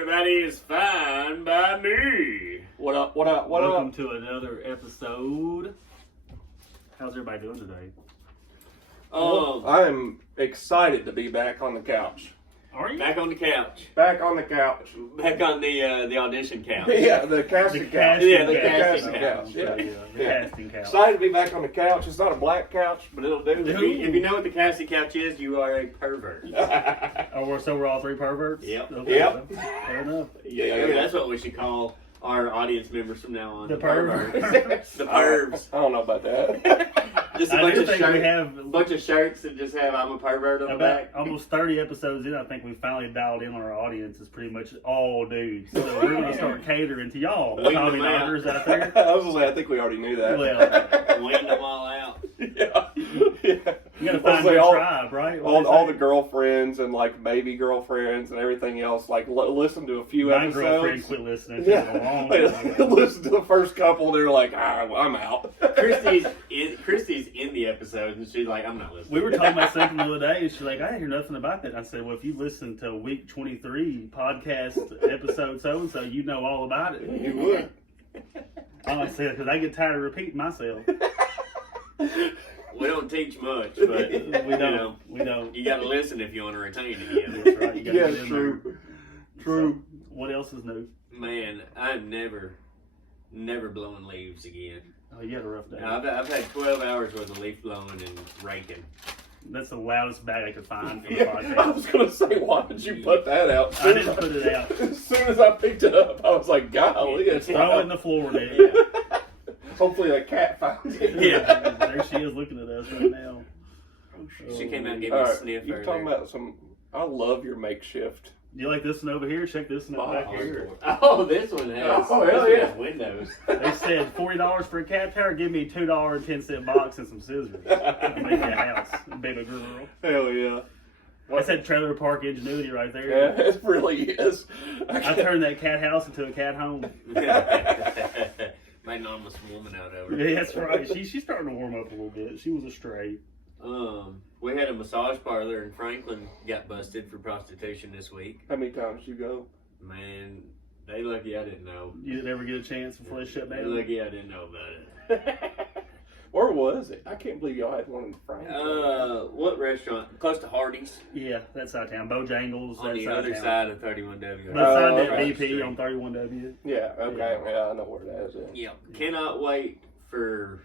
everybody is fine by me. What up? What up? What Welcome up? to another episode. How's everybody doing today? I'm excited to be back on the couch. Are you? Back on the couch. Back on the couch. Back on the audition couch. Yeah, the casting couch. Yeah, the casting casting couch. Yeah, Yeah. the casting couch. Excited to be back on the couch. It's not a black couch, but it'll do. If you know what the casting couch is, you are a pervert. So we're all three perverts? Yep. Okay, Yep. Fair enough. Yeah, that's what we should call our audience members from now on. The perverts. The pervs. I don't know about that. Just a I bunch do of think we have bunch of shirts that just have "I'm a pervert" on the about back. almost 30 episodes in. I think we finally dialed in on our audience. It's pretty much all dudes. So we're going to start catering to y'all, Weeding Tommy them out. Knockers out there. I was gonna say, I think we already knew that. Well, Weeding them all out. Yeah. Yeah. you got to I was find like, your all- tribe, right? What All they the say? girlfriends and like baby girlfriends and everything else, like listen to a few My girlfriend episodes. quit listening to it a long time Yeah, ago. listen to the first couple. They're like, well, I'm out. Christy's in the episode, and she's like, "I'm not listening." We were talking about something the other day, and she's like, I didn't hear nothing about that. And I said, well, if you listen to week 23 podcast episode so-and-so, you know all about it. You would. I said, because I get tired of repeating myself. We don't teach much, but We don't. We don't. You got to listen if you want to retain it again. That's right. You gotta Yeah, get in true. there. True. So, what else is new? Man, I'm never blowing leaves again. Oh, you had a rough day. I've had 12 hours worth of leaf blowing and raking. That's the loudest bag I could find for the Yeah, I podcast. was gonna say, why did you put that out? I didn't put it out. As soon as I picked it up, I was like, golly, it's Throw it in the floor, Nick. Yeah. Hopefully a cat finds it. Yeah. There she is looking at us right now. She came out and gave me All a right, sniff you're earlier. talking about some. I love your makeshift. You like this one over here? Check this one out back Oh, here. Oh, this one has, Oh, this hell one yeah. has windows. They said $40 for a cat tower. Give me $2.10 box and some scissors. I'll make you a house, baby girl. Hell yeah. That's that trailer park ingenuity right Yeah, there. it really is. I turned that cat house into a cat home. Made an almost woman out of her. Yeah, that's right. She's starting to warm up a little bit. She was a stray. We had a massage parlor in Franklin got busted for prostitution this week. How many times you go? Man, they lucky I didn't know. You didn't ever get a chance before they shut They down? lucky I didn't know about it. Where was it? I can't believe y'all had one in Franklin. What restaurant? Close to Hardee's. Yeah, that side of town. Bojangles, On that the side other of town. side of 31W. Beside Oh, that okay. BP on 31W. Yeah, okay. Yeah, I know where that is. Yeah, cannot wait for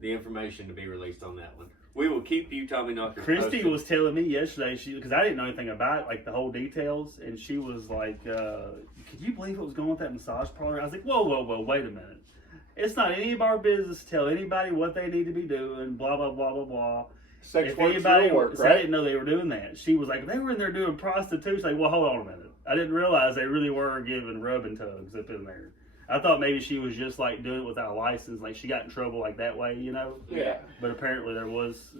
the information to be released on that one. We will keep you, Tommy Knockers, Christy posted. was telling me yesterday, because I didn't know anything about it, like the whole details, and she was like, could you believe what was going on with that massage parlor? I was like, whoa, wait a minute. It's not any of our business to tell anybody what they need to be doing, blah, blah, blah, blah, blah. Sex If work's anybody, real work, so I right? didn't know they were doing that. She was like, they were in there doing prostitution. Like, well, hold on a minute. I didn't realize they really were giving rubbing tugs up in there. I thought maybe she was just like doing it without a license, like she got in trouble like that way, you know? Yeah. But apparently there was,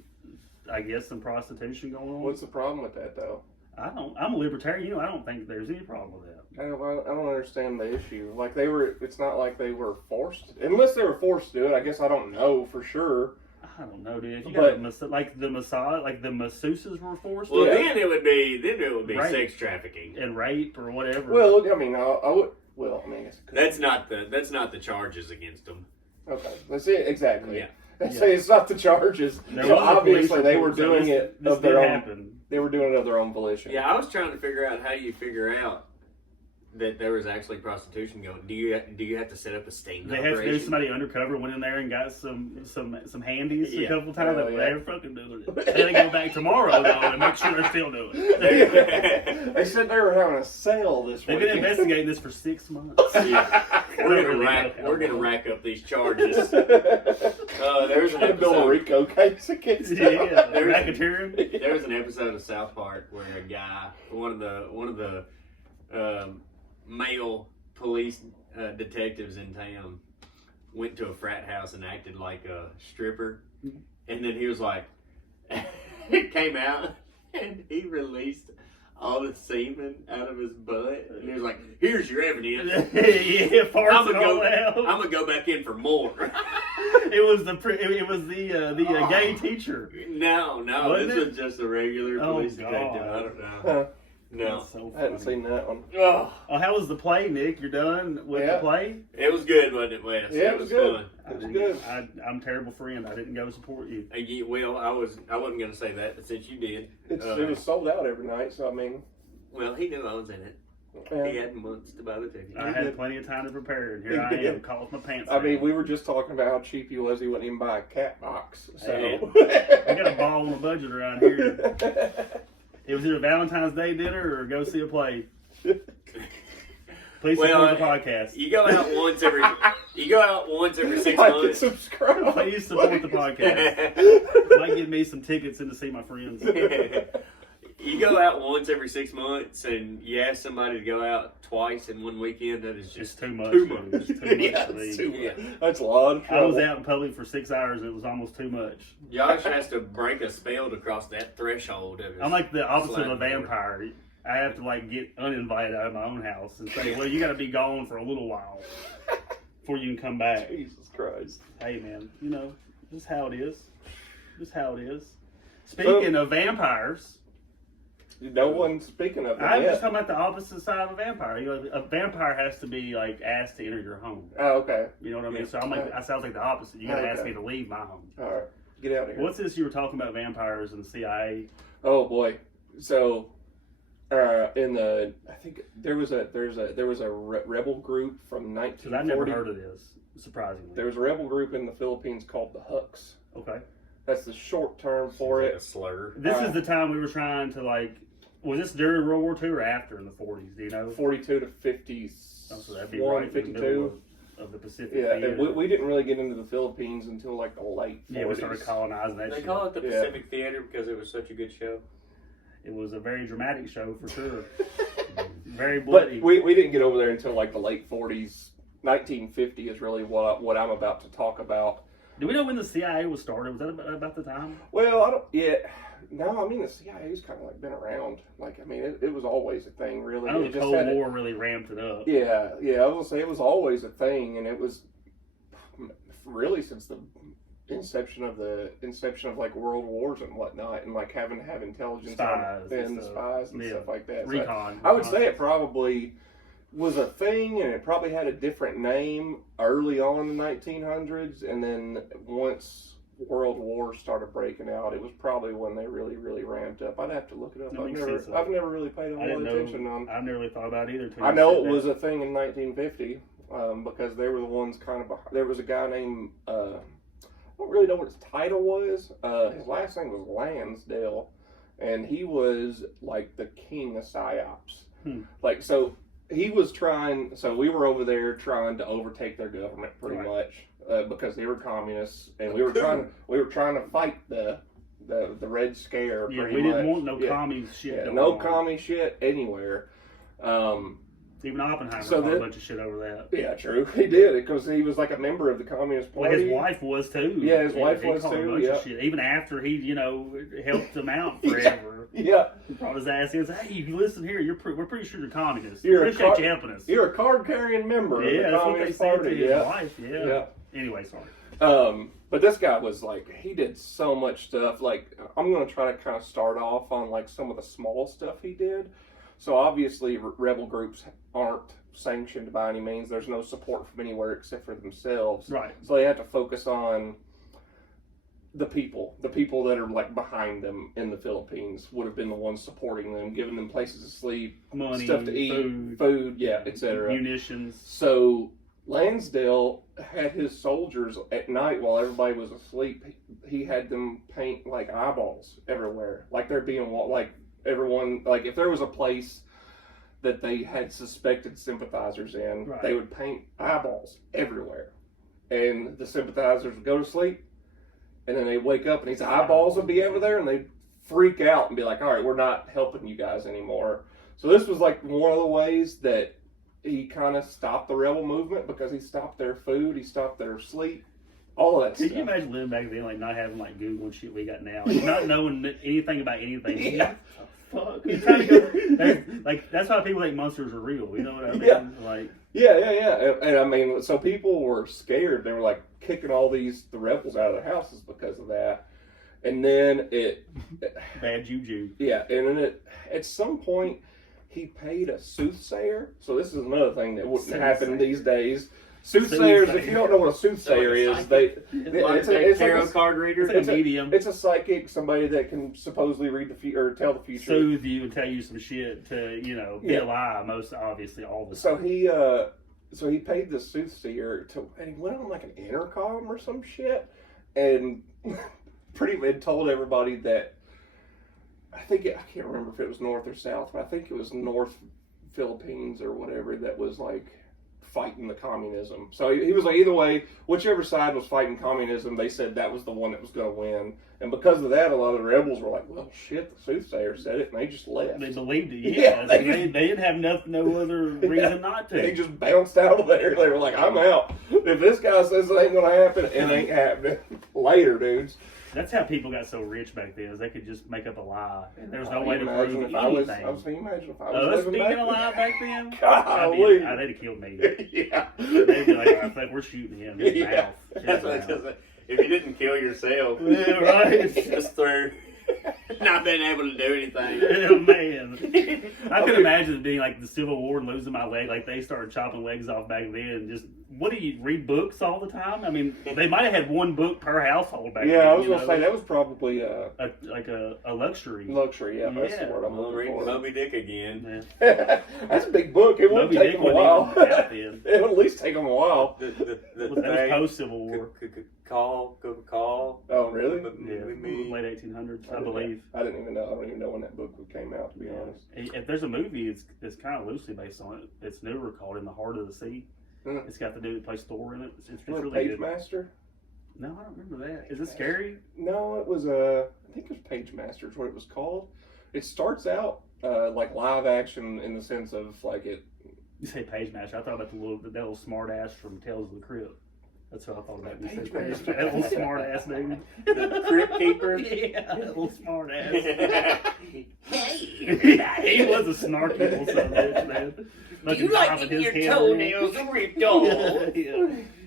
I guess, some prostitution going on. What's the problem with that, though? I'm a libertarian, you know, I don't think there's any problem with that. I don't understand the issue. Like, it's not like they were forced. Unless they were forced to do it, I guess I don't know for sure. I don't know, dude. If you But- got like the massage, like the masseuses were forced Well, to, then it would be Right. sex trafficking. and rape or whatever. Well, I mean, I would. Well, I mean, I guess it could. That's not the charges against them. Okay, that's it. Exactly. Yeah. They say it's not the charges. There So was a obviously police they were report, so doing this- it this of their did own. happen. They were doing it of their own volition. Yeah, I was trying to figure out how you figure out that there was actually prostitution going. Do you have to set up a sting They had to do operation? somebody undercover went in there and got some handies a Yeah. couple times. Oh, Like, yeah. they're fucking doing it. They had to go back tomorrow though and make sure they're still doing it. They said they were having a sale this They've week. been investigating this for 6 months. Yeah. Really know how We're gonna long. rack up these charges. There's an Trying to build a episode. Rico case against them. Yeah, racketeering. There was an episode of South Park where a guy, one of the male police detectives in town, went to a frat house and acted like a stripper, and then he was like, it came out, and he released all the semen out of his butt, and he was like, "Here's your evidence. Yeah, farts I'm and all that. gonna go back in for more." It was the gay teacher. No, Wasn't this it? was just a regular Oh, police God. detective. I don't know. Huh. No. That's so I hadn't funny. seen that one. Oh, Oh, how was the play, Nick? You're done with the play? it was good, wasn't it, Wes? Yeah, it was good. fun. It was good. I'm a terrible friend. I didn't go support you. Well, I wasn't going to say that, but since you did. It was sold out every night, so I mean. Well, he knew I was in it. Yeah. He had months to buy the ticket. I had plenty of time to prepare, and here I am, caught with my pants I down. mean, we were just talking about how cheap he was. He wouldn't even buy a cat box. So I got a ball on a budget around here. It was either Valentine's Day dinner or go see a play. Please support the podcast. You go out once every 6 Like and months. subscribe. Please support the podcast. Might give me some tickets in to see my friends. You go out once every 6 months, and you ask somebody to go out twice in one weekend. That is It's just too much. Too dude. much. It's too much Yeah, for me. it's too Yeah. much. That's a lot of I trouble. was out in public for 6 hours, and it was almost too much. Josh has to break a spell to cross that threshold. I'm like the opposite of a Slide door. vampire. I have to like get uninvited out of my own house and say, "Well, you got to be gone for a little while before you can come back." Jesus Christ. Hey, man, you know, just how it is. Just how it is. Speaking of vampires, No one speaking of it I'm yet. just talking about the opposite side of a vampire. You know, a vampire has to be like asked to enter your home. Oh, okay. You know what I mean? Yeah. So I'm like, I sounds like the opposite. You got to ask Okay. me to leave my home. All right. Get out of here. What's this you were talking about vampires and the CIA? Oh boy. So, I think there was a rebel group from Because I never 1940. heard of this, surprisingly. There was a rebel group in the Philippines called the Hucks. Okay. That's the short term for Like a it. slur. This is the time we were trying to like. Was this during World War II or after in the 40s? Do you know? 42 to 51, Oh, so that'd be right in the 52. middle of the Pacific. Yeah, Theater. and we didn't really get into the Philippines until like the late 40s. Yeah, we started colonizing that They shit. call it the Yeah. Pacific Theater because it was such a good show. It was a very dramatic show for sure. Very But bloody. we didn't get over there until like the late 40s. 1950 is really what I'm about to talk about. Do we know when the CIA was started? Was that about the time? Well, I don't. Yeah, no. I mean, the CIA's kind of like been around. Like, I mean, it was always a thing, really. I know It the just Cold had War really ramped it up. Yeah. I was gonna say it was always a thing, and it was really since the inception of like world wars and whatnot, and like having to have intelligence Spies and and stuff. spies and Yeah. stuff like that. So Recon. I would say it probably was a thing, and it probably had a different name early on in the 1900s, and then once World War started breaking out, it was probably when they really ramped up. I'd have to look it up. That makes sense. I've never really paid a I lot didn't of attention know. on. I've never really thought about it either. till I you know said it that. was a thing in 1950 because they were the ones kind of. There was a guy named. I don't really know what his title was. His last name was Lansdale, and he was like the king of psyops. Like, so he was trying. So we were over there trying to overtake their government, pretty much, because they were communists, and we were trying to fight the Red Scare. Yeah, pretty we didn't much. want no commie shit. Yeah, going no on. commie shit anywhere. Even Oppenheimer So fought a that- bunch of shit over that. Yeah, true. He did because he was like a member of the Communist Well, Party. his wife was too. Yeah, his wife he was called a too, bunch of yeah. shit. Even after he, helped them out forever. Yeah, He brought his ass in and said, "Hey, you listen here. We're pretty sure you're communists. You're a Appreciate car- you helping us." you're a card-carrying member Yeah, of the that's what they Communist said Party. to his Yeah, wife. Yeah. yeah. Anyway, sorry. But this guy was like, he did so much stuff. Like, I'm going to try to kind of start off on like some of the small stuff he did. So obviously, rebel groups aren't sanctioned by any means. There's no support from anywhere except for themselves. Right. So they have to focus on the people that are like behind them in the Philippines would have been the ones supporting them, giving them places to sleep, Money, stuff to eat, food, yeah, etc. munitions. So Lansdale had his soldiers at night while everybody was asleep. He had them paint like eyeballs everywhere, like they're being like everyone, like if there was a place that they had suspected sympathizers in, Right. they would paint eyeballs everywhere, and the sympathizers would go to sleep, and then they'd wake up and these eyeballs would be over there, and they'd freak out and be like, "All right, we're not helping you guys anymore." So this was like one of the ways that he kind of stopped the rebel movement, because he stopped their food, he stopped their sleep, all of that Could stuff. you imagine living back then, like not having like Google and shit we got now, like, not knowing anything about anything? Yeah. Fuck. It's time to go, like that's why people think monsters are real. You know what I mean? Yeah. Like Yeah. And I mean, so people were scared. They were like kicking all the rebels out of their houses because of that. And then bad juju. and then at some point, he paid a soothsayer. So this is another thing that wouldn't Soothsayer. happen these days. Soothsayers, if you don't know what a soothsayer is, It's tarot card reader. It's like a medium. It's a psychic, somebody that can supposedly read the future or tell the future. Soothe you and tell you some shit to, be Yeah. a lie, most obviously, all the time. So he paid the soothsayer and he went on like an intercom or some shit, and pretty much told everybody that I can't remember if it was North or South, but I think it was North Philippines or whatever that was like fighting the communism. So he was like, either way, whichever side was fighting communism, they said that was the one that was going to win. And because of that, a lot of the rebels were like, well, shit, the soothsayer said it, and they just left. They believed it, Yeah, they didn't have no other reason not to. They just bounced out of there. They were like, I'm out. If this guy says it ain't going to happen, it ain't happening. Later, dudes. That's how people got so rich back then, is they could just make up a lie. And there's no way to Imagine prove if anything. I was imagine if I Us was living being back alive back then? Golly. They'd have killed me. Yeah. They'd be like, I think we're shooting him in the Yeah. mouth. That's what I was gonna say. If you didn't kill yourself, Yeah, right. just through not being able to do anything. Oh, man. I could imagine being like the Civil War and losing my leg. Like they started chopping legs off back then. And just, what do you read books all the time? I mean, they might have had one book per household back then. Yeah, I was going to say, that was probably a luxury. luxury. Yeah, that's the word I'm Well, looking reading for. Moby Dick again. Yeah. That's a big book. It won't Moby take Dick them a wasn't while. even out then. It'll at least take them a while. That was post Civil War. Call. Oh, really? Yeah, late 1800s, I believe. I didn't even know. I don't even know when that book came out, to be honest. If there's a movie, it's kind of loosely based on it. It's newer, called In the Heart of the Sea. It's got the dude that plays Thor in it. It's really Page good. Master? No, I don't remember that. Is it scary? No, it was I think it was Page Master is what it was called. It starts out like live action in the sense of like it. You say Page Master. I thought about that little smart ass from Tales of the Crypt. That's what I thought about. You said Page Master. That little smart ass dude. The Crypt Keeper? Yeah, that little smart ass. Hey, He was a snarky little son of a bitch, man. do you like getting your toenails ripped off? Yeah.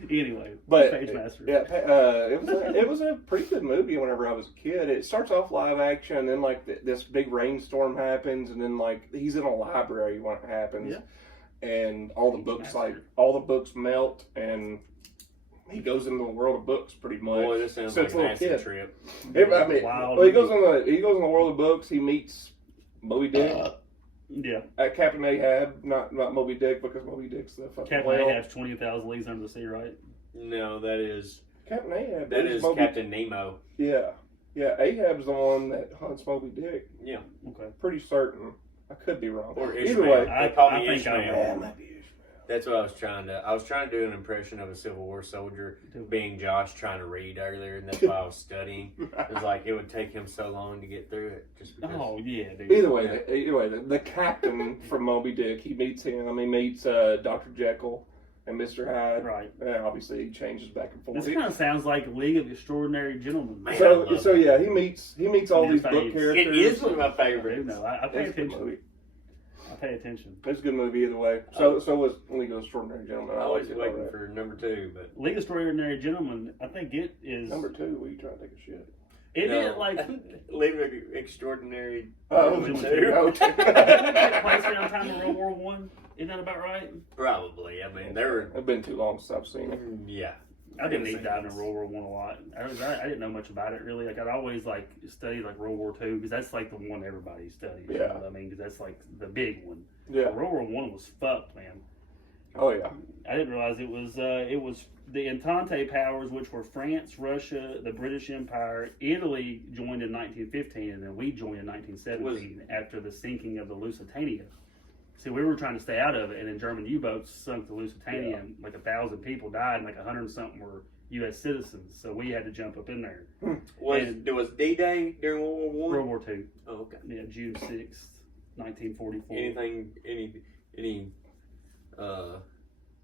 Anyway, But Page Master. yeah, it was a pretty good movie whenever I was a kid. It starts off live action, and then like this big rainstorm happens, and then like he's in a library when it happens, and all the books melt, and he goes into the world of books pretty much. Boy, this sounds Since like an little kid. acid trip. I mean, Wild well, he goes in the world of books. He meets Moby Dick. Yeah. Captain Ahab, not Moby Dick, because Moby Dick's the fucking Captain whale. Ahab's 20,000 Leagues Under the Sea, right? No, that is Captain Ahab. that is Moby. Captain Nemo. Yeah. Ahab's the one that hunts Moby Dick. Yeah. Okay. Pretty certain. I could be wrong. Or Either Ishmael. way, They call me I think I'm Ishmael. wrong. yeah, it might be Ishmael. That's what I was trying to do an impression of a Civil War soldier, being Josh trying to read earlier, and that's why I was studying. It was like it would take him so long to get through it, just because. Oh, yeah, dude. Either way, the captain from Moby Dick, he meets him. He meets Dr. Jekyll and Mr. Hyde. Right. Obviously, he changes back and forth. This kind of sounds like League of Extraordinary Gentlemen. Man. So yeah, he meets all these book Faves. characters. It is one of my I do favorites. know. I pay It's a good attention. movie. I pay attention. It's a good movie either way. So was League of Extraordinary Gentlemen. I was liked it waiting alright. for number 2, but League of Extraordinary Gentlemen, I think it is. Number 2. Were you trying to take a shit? It no. is like. Leave Extraordinary. Oh, Gentlemen Gentlemen 2. It okay. place around time of World War One. Isn't that about right? Probably. I mean, they were. It's been too long since I've seen it. Yeah. I didn't deep dive into World War One a lot. I didn't know much about it really. Like I'd always like study like World War Two because that's like the one everybody studies. You know what I mean, because that's like the big one. Yeah. But World War One was fucked, man. Oh yeah. I didn't realize it was the Entente powers, which were France, Russia, the British Empire. Italy joined in 1915, and then we joined in 1917 after the sinking of the Lusitania. See, we were trying to stay out of it, and then German U-boats sunk the Lusitania, and like 1,000 people died, and like 100-something were U.S. citizens. So we had to jump up in there. Was D-Day during World War World War II. Oh, okay. Yeah, June 6th, 1944. Any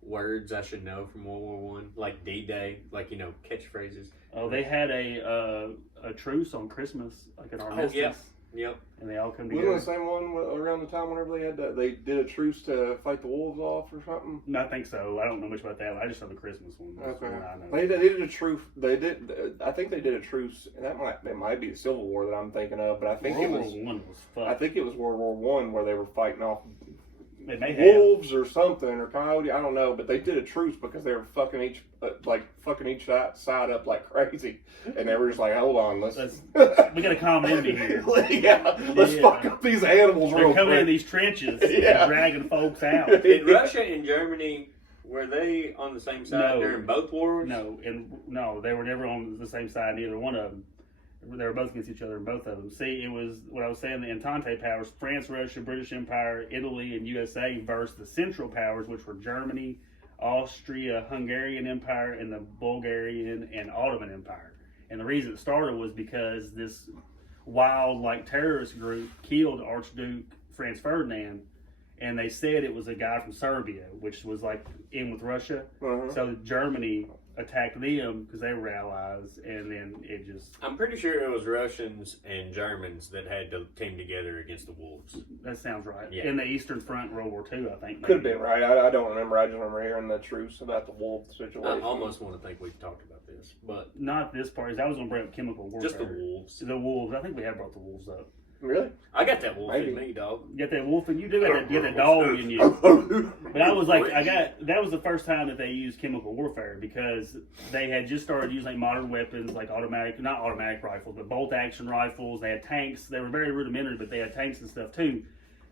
words I should know from World War One, like D-Day, like catchphrases? Oh, they had a truce on Christmas, like an armistice. Yeah. Yep. And they all come Wasn't together. it the same one around the time whenever they did a truce to fight the wolves off or something? No, I think so. I don't know much about that. I just know the Christmas one. That's Okay. the one I know. They did a truce. I think they did a truce. It might be the Civil War that I'm thinking of, but I think World it was. War One was fucked. I think it was World War One where they were fighting off It may have. wolves or something or coyote. I don't know, but they did a truce because they were fucking each side up like crazy, and they were just like, hold on, let's We got a common enemy here. let's fuck up these animals They're real coming in quick. these trenches Yeah. and dragging folks out. Did Russia and Germany, were they on the same side No. during both wars? No, they were never on the same side. Neither one of them. They were both against each other in both of them. See, it was what I was saying. The Entente powers: France, Russia, British Empire, Italy, and USA versus the Central powers, which were Germany, Austria, Hungarian Empire, and the Bulgarian and Ottoman Empire. And the reason it started was because this wild, terrorist group killed Archduke Franz Ferdinand, and they said it was a guy from Serbia, which was in with Russia. Uh-huh. So Germany attacked them because they were allies, and then it just... I'm pretty sure it was Russians and Germans that had to team together against the wolves. That sounds right. Yeah. In the Eastern Front, World War II, I think. Could have maybe. been right. I don't remember. I just remember hearing the truce about the wolf situation. I almost want to think we've talked about this, but Not this part. I was going to bring up chemical warfare. just the wolves. The wolves. I think we have brought the wolves up. Really? I got that wolf Maybe. in me, dog. You got that wolf, and you do get that dog in you. But I was that was the first time that they used chemical warfare because they had just started using modern weapons not automatic rifles, but bolt action rifles. They had tanks. They were very rudimentary, but they had tanks and stuff too.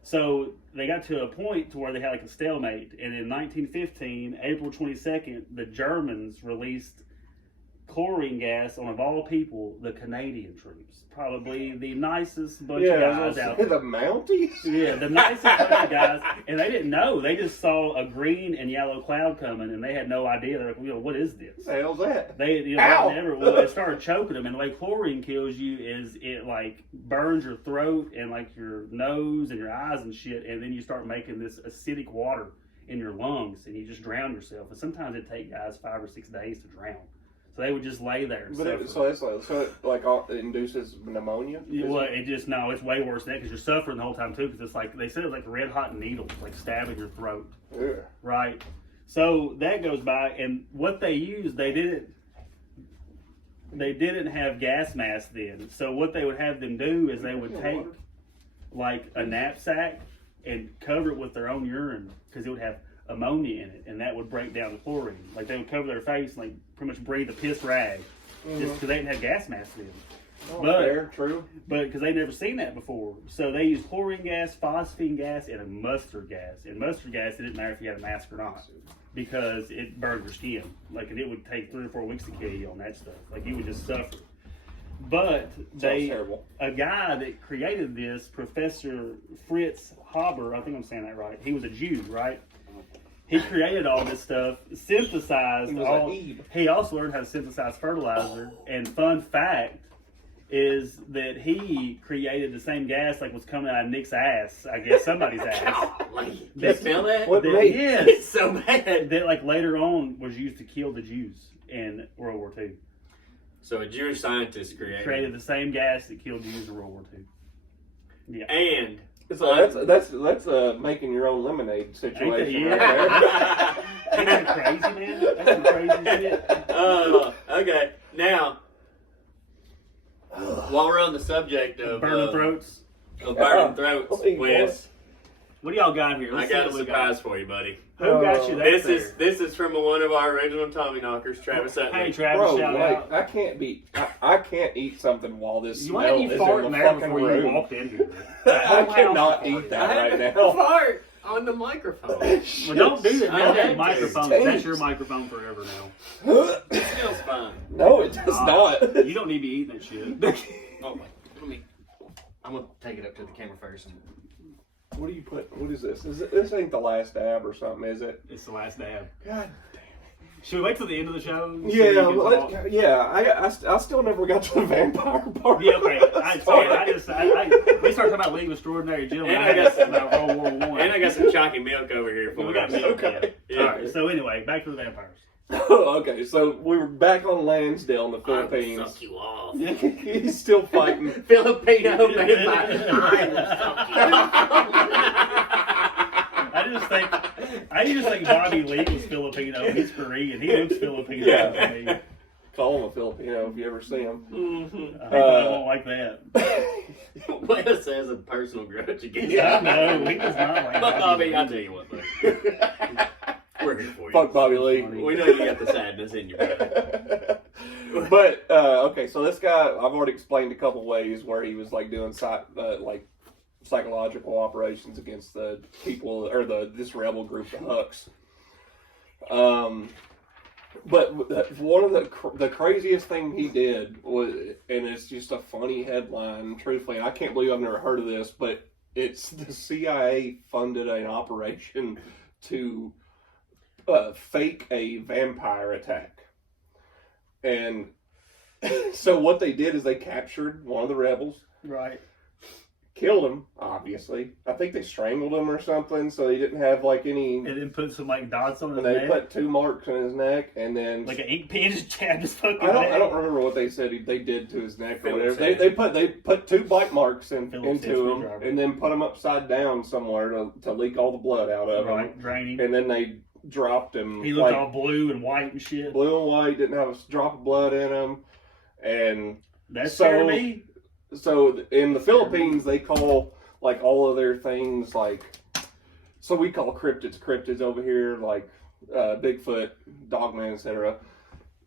So they got to a point to where they had a stalemate. And in 1915, April 22nd, the Germans released chlorine gas on, of all people, the Canadian troops. Probably the nicest bunch of guys out there. The Mounties? Yeah, the nicest bunch of guys, and they didn't know. They just saw a green and yellow cloud coming, and they had no idea. They're like, what is this? What the hell's that? They, Ow! they started choking them, and the way chlorine kills you is it burns your throat and your nose and your eyes and shit, and then you start making this acidic water in your lungs, and you just drown yourself. And sometimes it takes guys 5 or 6 days to drown. So they would just lay there. And But it induces pneumonia? it's way worse than that because you're suffering the whole time too. Because they said it's like red hot needles, stabbing your throat. Yeah. Right. So that goes by, and what they used, they didn't have gas masks then. So what they would have them do is they would take a knapsack and cover it with their own urine because it would have ammonia in it, and that would break down the chlorine. They would cover their face and pretty much breathe a piss rag just because they didn't have gas masks then. Fair, true. But because they'd never seen that before, so they used chlorine gas, phosphine gas, and a mustard gas. And mustard gas, it didn't matter if you had a mask or not because it burned your skin. And it would take 3 or 4 weeks to kill you on that stuff. You would just suffer. But a guy that created this, Professor Fritz Haber, I think I'm saying that right. He was a Jew, right? He created all this stuff, synthesized he also learned how to synthesize fertilizer. And fun fact is that he created the same gas was coming out of Nick's ass, I guess somebody's ass. You smell that? Yes. It's so bad. That later on was used to kill the Jews in World War II. So a Jewish scientist created the same gas that killed Jews in World War II. Yeah. And so that's making your own lemonade situation. Ain't that crazy, man? That's some crazy shit. Okay. Now, while we're on the subject of burning throats, Wes, what do y'all got here? I got a surprise for you, buddy. Who got you that? This is from one of our original Tommy Knockers, Travis Utley. Hey, Travis, shout out. I can't eat something while this You smell ain't is fart in the there fucking before room. you walked in here. I cannot eat that right now. Fart on the microphone. Well, don't do that. I Don't had have microphone. to. That's your microphone forever now. It smells fine. No, it does not. You don't need to be eating that shit. Oh, wait. I'm gonna take it up to the camera first. What do you put? What is this? This ain't the last dab or something, is it? It's the last dab. God. Should we wait till the end of the show? I still never got to the vampire part. Yeah, okay. We started talking about League of Extraordinary Gentlemen. And I got some about World War I. And I got some chalky milk over here for We you. got milk. Okay. Yeah. All right. So anyway, back to the vampires. Okay, so we were back on Lansdale in the I will Philippines. suck you off. He's still fighting. Filipino man, I will suck you off. I just think Bobby Lee was Filipino. He's Korean. He looks Filipino to me. Call him a Filipino if you ever see him. I won't like that. Wes has a personal grudge against Yeah, him. no, he does not like But Bobby Bobby, I'll Lee. tell you what, buddy. We're here for you. Fuck Bobby Lee. We know you got the sadness in you, brother. But okay, so this guy, I've already explained a couple ways where he was like doing like psychological operations against the people or this rebel group, the Hucks. But one of the craziest thing he did was, and it's just a funny headline, truthfully, and I can't believe I've never heard of this, but it's the CIA funded an operation to fake a vampire attack. And so what they did is they captured one of the rebels. Right. Killed him, obviously. I think they strangled him or something, so he didn't have like any. And then put some like dots on his And they neck. put 2 marks on his neck, and then Like an ink pen just jabbed his fucking I neck. don't remember what they said they did to his neck or Phillips whatever. They put 2 bite marks Phillips into him, screwdriver. and then put him upside down somewhere to leak all the blood out of him. Right, draining. And then they dropped him. He looked like, all blue and white and shit. blue and white, didn't have a drop of blood in him, and That's so- fair to me. so in the Philippines they call like all of their things like, so we call cryptids over here, like Bigfoot, Dogman, etc.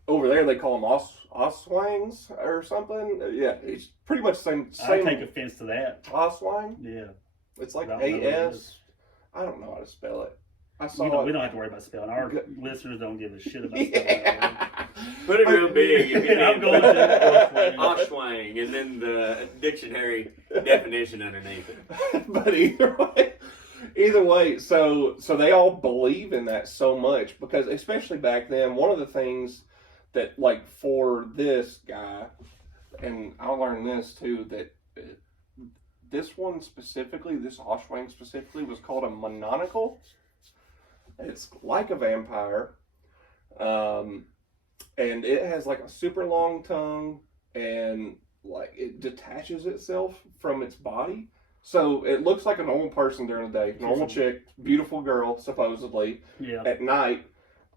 Over there they call them oswangs or something. Yeah, it's pretty much the I same. take offense to that. Oswang. Yeah. It's like I don't know what it AS. is. I don't know how to spell it. I We saw don't it. have to worry about spelling. Our listeners don't give a shit about spelling. Yeah. Put it real big. If you Yeah, I'm need going to. Oshwang, and then the dictionary definition underneath it. But either way, so they all believe in that so much because, especially back then, one of the things that, like, for this guy, and I learned this too, that this one specifically, this Oshwang specifically, was called a mononicle. It's like a vampire, and it has like a super long tongue, and like it detaches itself from its body. So it looks like a normal person during the day, normal chick, beautiful girl, supposedly. Yeah. At night,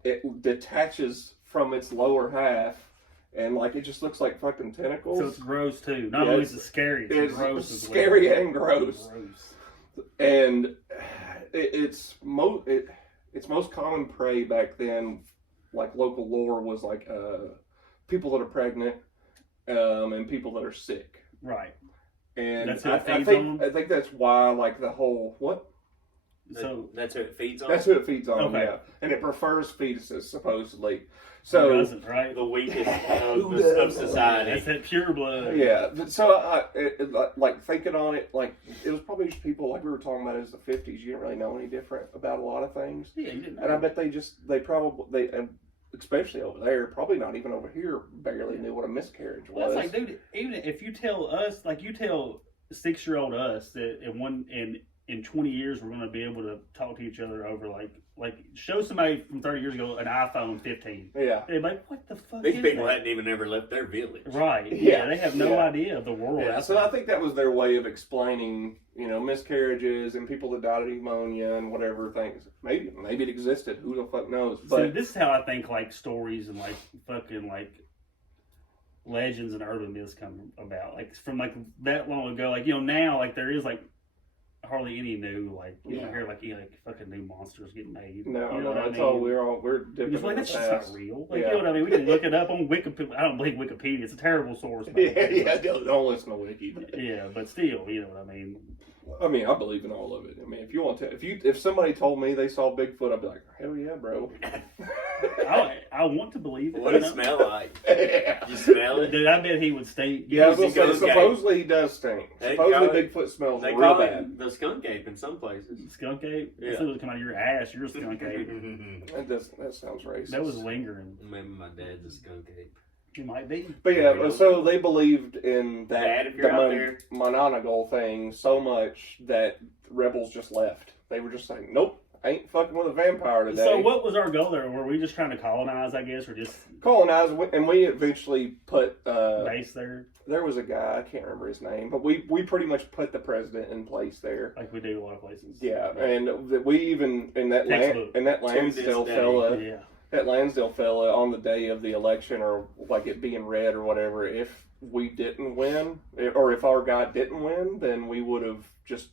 it detaches from its lower half, and like it just looks like fucking tentacles. So it's gross too. Not Yeah, only is it scary, it's gross as well. scary and gross. Gross. And its most common prey back then, like local lore, was like people that are pregnant and people that are sick. Right. And That's who I it feeds think on? I think that's why like the whole what. So That's who it feeds on. That's who it feeds on, Okay. yeah. And it prefers fetuses, supposedly. who So, doesn't, right? The weakest Who of does? society. That's that pure blood. yeah. So, like, thinking on it, like, it was probably just people, like we were talking about, as the 50s. You didn't really know any different about a lot of things. Yeah, you didn't know. And I bet and especially over there, probably not even over here, barely knew what a miscarriage Well, was. it's like, dude, even if you tell us, like you tell 6-year-old us that in 20 years we're going to be able to talk to each other over like show somebody from 30 years ago an iPhone 15. Yeah. They're like, what the fuck These is people that? hadn't even ever left their village. Right. Yeah. Yeah, they have no Yeah. idea of the world. Yeah, so I think that was their way of explaining, miscarriages and people that died of pneumonia and whatever things. Maybe it existed. Who the fuck knows? So But this is how I think like stories and like fucking like legends and urban myths come about. Like from like that long ago. Like now like there is like hardly any new like you don't hear like any like fucking new monsters getting made. no, You know what I it's mean? all we're different. It's like in that's the just past. not real. Like Yeah. you know what I mean? We can look it up on Wikipedia. I don't believe Wikipedia. It's a terrible source. by the Yeah, way. yeah. Don't listen to Wiki. But, Yeah, but still, you know what I mean. I mean, I believe in all of it. I mean, if you want to, if somebody told me they saw Bigfoot, I'd be like, hell yeah, bro. I want to believe it. What you does it know? smell like? Yeah. You smell it? Dude, I bet he would stay. Yeah, I was He gonna goes say, gay. supposedly he does stink. They Supposedly call it- Bigfoot smells They real call bad. it the skunk ape in some places. Skunk ape? Yeah. That's what would come out of your ass. You're a skunk ape. That sounds racist. That was lingering. Maybe my dad's a skunk ape. It might be. But yeah, so they believed in Dad, that if you're out there. mononicle thing so much that rebels just left. They were just saying, nope, ain't fucking with a vampire today. So what was our goal there? Were we just trying to colonize, I guess, or just colonize? And we eventually put base there? There was a guy, I can't remember his name, but we pretty much put the president in place there. Like we do a lot of places. Yeah, and we even in that Lansdale fella, that Lansdale fella on the day of the election, or like it being read or whatever, if we didn't win, or if our guy didn't win, then we would have just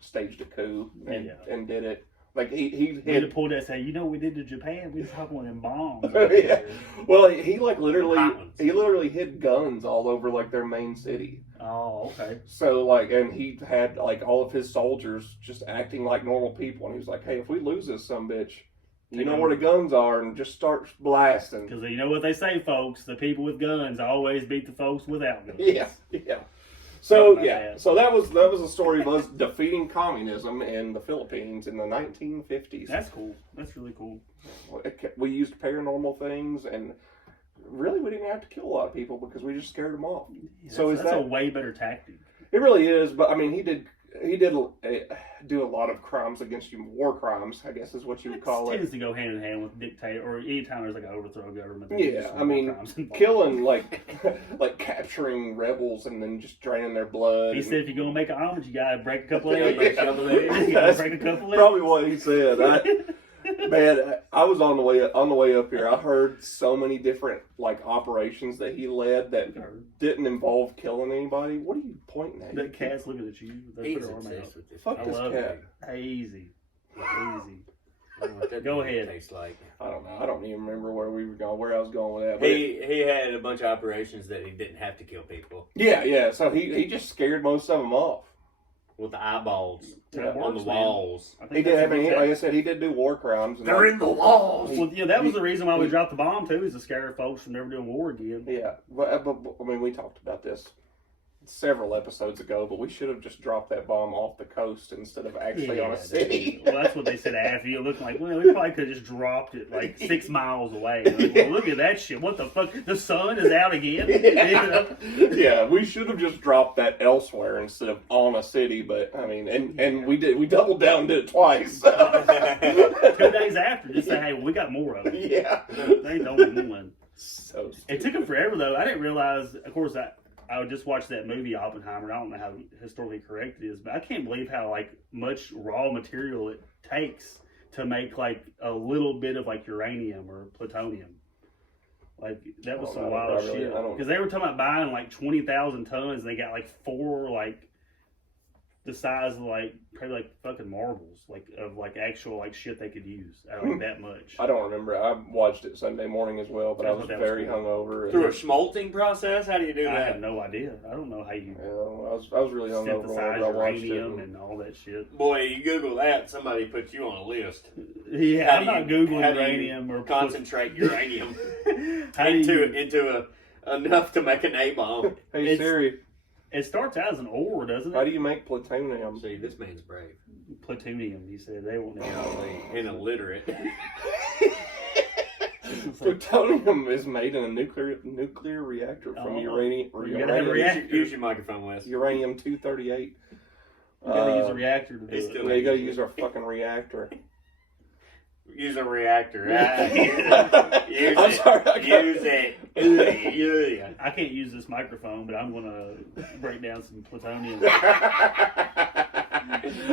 staged a coup and did it. Like he had pulled that, say, you know what we did to Japan? We dropped one of them bombs. Yeah. Well, he literally hid guns all over like their main city. Oh, okay. So like, and he had like all of his soldiers just acting like normal people, and he was like, "Hey, if we lose this sumbitch, you know where the guns are, and just start blasting." Because you know what they say, folks: the people with guns always beat the folks without guns. Yeah. So so that was the story of us defeating communism in the Philippines in the 1950s. That's cool. That's really cool. We used paranormal things, and really we didn't have to kill a lot of people because we just scared them off. Yeah, so that's a way better tactic. It really is, but I mean, he did do a lot of crimes against you, war crimes, I guess is what you would call it. Tends to go hand in hand with dictator, or anytime there's like an overthrow of government. Yeah, I mean, killing like capturing rebels and then just draining their blood. He said, if you're gonna make an omelet, you gotta break a couple eggs. Break a couple eggs. Probably what he said. Man, I was on the way up here. I heard so many different like operations that he led that didn't involve killing anybody. What are you pointing at? That cat's looking at you. He's obsessed with this. Fuck this cat. Easy. Go ahead. Tastes like. I don't know. I don't even remember where I was going with that. But he had a bunch of operations that he didn't have to kill people. Yeah. So he just scared most of them off. With the eyeballs on the walls. He did. I mean, like I said, he did do war crimes. They're in the walls. Well, yeah, that was the reason why we dropped the bomb too, is to scare folks from never doing war again. Yeah, but I mean, we talked about this several episodes ago, but we should have just dropped that bomb off the coast instead of actually on a city. Well, that's what they said after. You look like, well, we probably could have just dropped it like 6 miles away. Like, well, look at that shit. What the fuck? The sun is out again. Yeah, we should have just dropped that elsewhere instead of on a city. But I mean, and we did. We doubled down and did it twice. 2 days after, just say, hey, we got more of it. Yeah, they don't win. So stupid. It took them forever though. I didn't realize. Of course, I just watched that movie Oppenheimer. I don't know how historically correct it is, but I can't believe how like much raw material it takes to make like a little bit of like uranium or plutonium. Like that was some wild shit. Because they were talking about buying like 20,000 tons, and they got like 4 like the size of like probably like fucking marbles, like of like actual like shit they could use. Like that much. I don't remember. I watched it Sunday morning as well, but I was very hungover. Through a smolting process? How do you do that? I have no idea. I don't know how you. I was really hungover whenever I watched it. And all that shit. Boy, you Google that, somebody puts you on a list. Yeah, I'm not Googling uranium or concentrate uranium into enough to make an A-bomb. Hey Siri. It starts out as an ore, doesn't it? How do you make plutonium? See, this man's brave. Plutonium, he said. They won't know. And illiterate. Plutonium is made in a nuclear reactor from uranium. Use your microphone, Wes. Uranium-238. You gotta use a reactor to do it. Yeah, you gotta use our fucking reactor. Use a reactor. I'm sorry. Use it. I can't use this microphone, but I'm gonna break down some plutonium.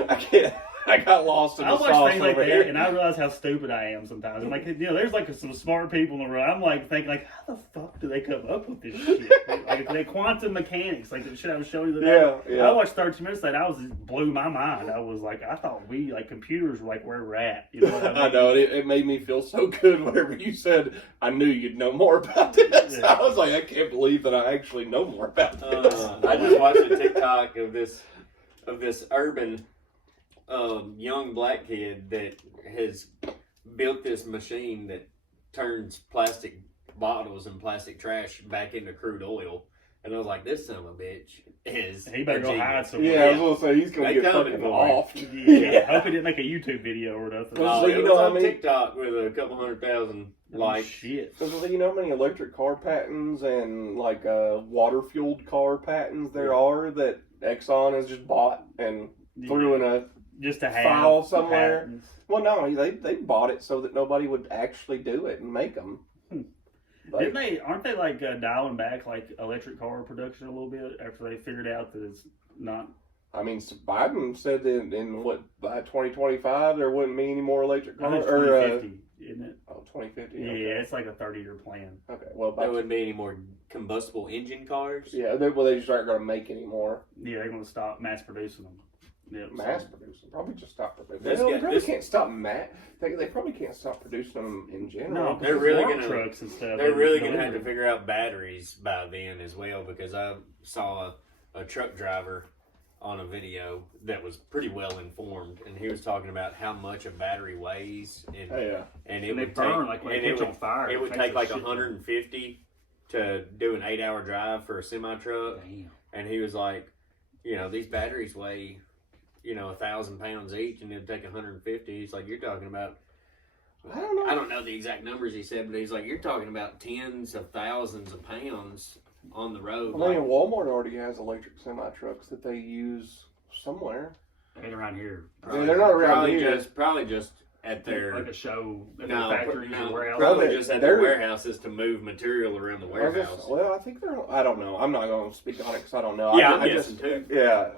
I can't. I got lost in the sauce. I watch things like here. that, and I realize how stupid I am sometimes. I'm like, there's like some smart people in the room. I'm like thinking, like, how the fuck do they come up with this shit? Like the quantum mechanics, like the shit I was showing you the day. Yeah. I watched 30 minutes of that. It blew my mind. I was like, I thought computers were like where we're at. You know what I mean? I know. It made me feel so good whenever you said, I knew you'd know more about this. Yeah. I was like, I can't believe that I actually know more about this. I just watched a TikTok of this urban young black kid that has built this machine that turns plastic bottles and plastic trash back into crude oil. And I was like, this son of a bitch is. He better go hide somewhere. Yeah, I was going to say, he's going to get fucking off. Yeah, I hope he didn't make a YouTube video or nothing. So you know, on TikTok with a couple 100,000 likes. Shit. So you know how many electric car patents and like water-fueled car patents there are that Exxon has just bought and threw in a just to have file somewhere. patents. Well, no, they bought it so that nobody would actually do it and make them. Aren't they like dialing back like electric car production a little bit after they figured out that it's not? I mean, Biden said that by 2025 there wouldn't be any more electric cars. 2050, isn't it? Oh, 2050. Yeah, Okay. it's like a 30-year plan. Okay, well, There wouldn't be any more combustible engine cars. yeah, they just aren't going to make any more. Yeah, they're going to stop mass producing them. Yep, Mass producing, probably just stop producing. This They guy- probably this- can't stop they probably can't stop producing them in general. No, They're they're really really gonna- trucks and stuff. They're really going to have to delivery. figure out batteries by then as well, because I saw a truck driver on a video that was pretty well informed, and he was talking about how much a battery weighs, and Yeah. and it And they would burn take, like when and it it catch would, on fire. it would takes take a like shit ton. 150 to do an 8-hour drive for a semi truck, Damn. and he was like, these batteries weigh 1,000 pounds each, and it'd take 150. He's like, you're talking about. I don't know. I don't know the exact numbers he said, but he's like, you're talking about tens of thousands of pounds on the road. Well, Like, Walmart already has electric semi trucks that they use somewhere. Ain't around here. Yeah, they're not around probably here. probably just at their Like a show at no, their factories no, or warehouses. probably They're- just at they're- the warehouses to move material around the warehouse. Well, I think they're. I don't know. I'm not going to speak on it because I don't know. Yeah, I I'm just, guessing too. Yeah,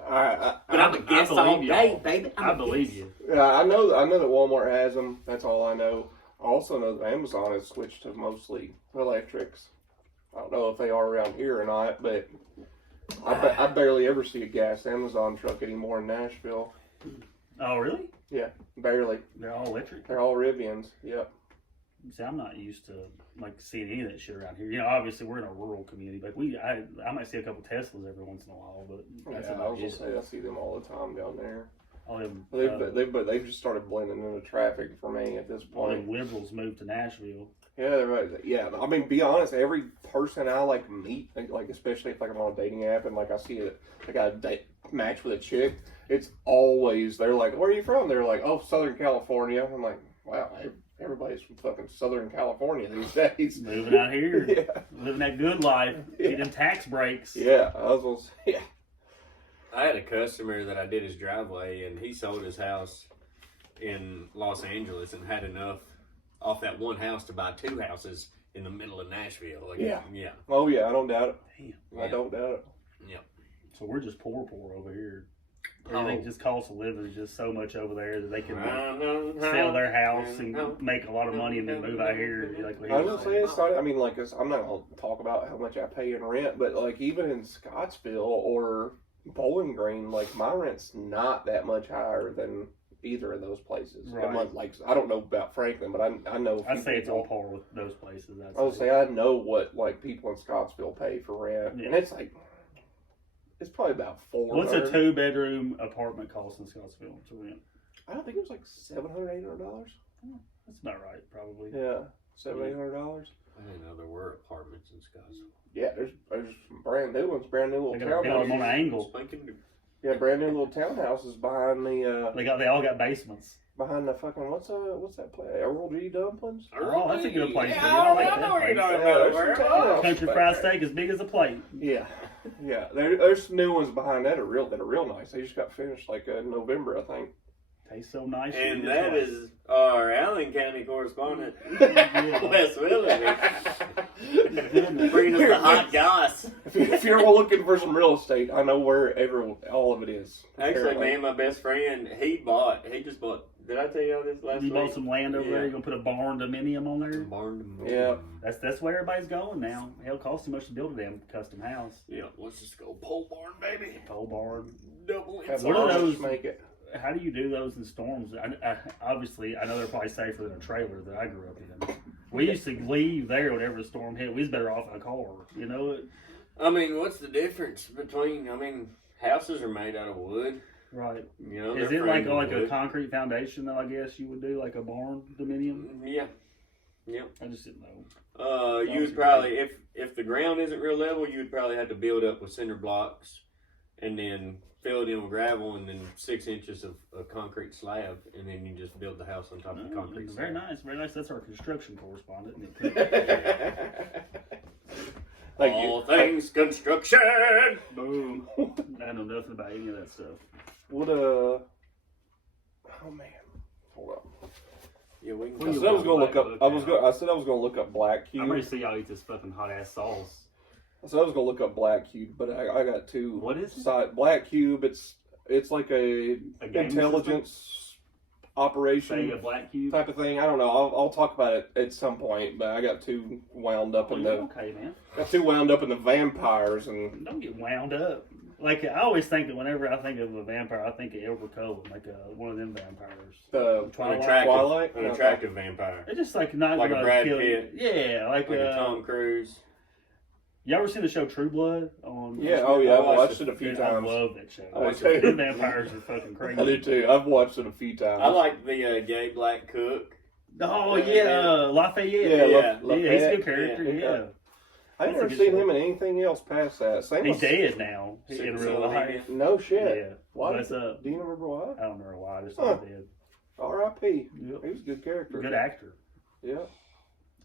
But I'm a guess believe all day, y'all. baby. I believe you. I know that Walmart has them. That's all I know. I also know that Amazon has switched to mostly electrics. I don't know if they are around here or not, but I barely ever see a gas Amazon truck anymore in Nashville. Oh, really? Barely. They're all electric? They're all Rivians. Yep. See, I'm not used to like seeing any of that shit around here. Obviously we're in a rural community, but I might see a couple Teslas every once in a while, but that's Yeah, I about was gonna it. say I see them all the time down there. All them, They've just started blending into traffic for me at this all point. them liberals moved to Nashville. Yeah, they're right. Yeah. I mean, be honest. Every person I meet, like especially if I'm on a dating app and I see I got a date match with a chick, it's always they're like, "Where are you from?" They're like, "Oh, Southern California." I'm like, "Wow, everybody's from fucking Southern California these days." Moving out here, Yeah. living that good life, Yeah. getting tax breaks. Yeah, I was gonna say, yeah. I had a customer that I did his driveway, and he sold his house in Los Angeles and had enough off that one house to buy 2 houses in the middle of Nashville. Like, Yeah. yeah. Oh yeah, I don't doubt it. Damn. I don't doubt it. So we're just poor over here. Everything just costs a living just so much over there that they can sell their house and make a lot of money and then move out here. Like I was gonna say it's not. I mean, I'm not gonna talk about how much I pay in rent, but even in Scottsville or Bowling Green, my rent's not that much higher than either of those places. Right. And I don't know about Franklin, but I know. I'd say it's on par with those places. I would say I know what people in Scottsville pay for rent, Yeah. and it's probably about $400. What's a 2-bedroom apartment cost in Scottsville to rent? I don't think it was $700-800. That's about right, probably. Yeah, $700-800. I didn't know there were apartments in Scottsdale. Yeah, there's some brand new ones, brand new They little got to build them on townhouses. an angle. Yeah, brand new little townhouses behind the They all got basements. behind the fucking what's that place? Earl G Dumplings. Oh, that's a good place to be. Yeah, I like I know that what you're place. talking Yeah, about. there's some Where- townhouses Country back fried there. steak as big as a plate. Yeah, yeah. There's some new ones behind that are real nice. They just got finished in November, I think. Tastes so nice. And you that just is our Allen County correspondent, Yeah. Wes Willoughby, bringing us the hot goss. If you're looking for some real estate, I know where all of it is. Actually, apparently. man, my best friend, he just bought. Did I tell y'all this last You week? bought some land over there. You're gonna put a barn dominium on there. Barn. Yeah. That's where everybody's going now. Hell, it costs too much to build a damn custom house. Yeah, let's just go pole barn, baby. Pole barn. Double Have What are the those- others make it? How do you do those in storms? Obviously, I know they're probably safer than a trailer that I grew up in. We used to leave there whenever the storm hit. We was better off in a car. You know? I mean, what's the difference between? I mean, houses are made out of wood. Right. You know, Is they're it like framed with a wood. concrete foundation though? I guess you would do like a barn dominium. Yeah. I just didn't know. You would probably, if the ground isn't real level, you would probably have to build up with cinder blocks, and then fill it in with gravel, and then 6 inches of a concrete slab, and then you just build the house on top of the concrete Very slab. nice, very nice. That's our construction correspondent. Thank All you. things construction. Boom. I know nothing about any of that stuff. What Oh man, hold up. Yeah, we can. I said I was gonna look up. I said I was gonna look up black cube. I'm ready to see y'all eat this fucking hot ass sauce. I said I was gonna look up black cube, but I got two. What is it? Black cube. It's like a intelligence operation Say a black cube. type of thing. I don't know. I'll talk about it at some point. But I got too wound up in the Okay, man. vampires and. Don't get wound up. Like, I always think that whenever I think of a vampire, I think of Edward Cullen, like one of them vampires. Twilight? An attractive vampire. It's just like not like gonna a Brad kill Pitt. you. Yeah, like a Tom Cruise. You ever seen the show True Blood on? Yeah, oh yeah, I've watched it a few times. I love that show. I do too. Vampires are fucking crazy. I do too. I've watched it a few times. I like the gay black cook. Oh yeah, Lafayette. Yeah, he's a good character. Yeah. I've never seen him in anything else past that. He's dead now in real life. No shit. Yeah. Why? What's up? Do you remember why? I don't remember why. I just thought he did. R.I.P. Yep. He was a good character. Good actor. Yeah.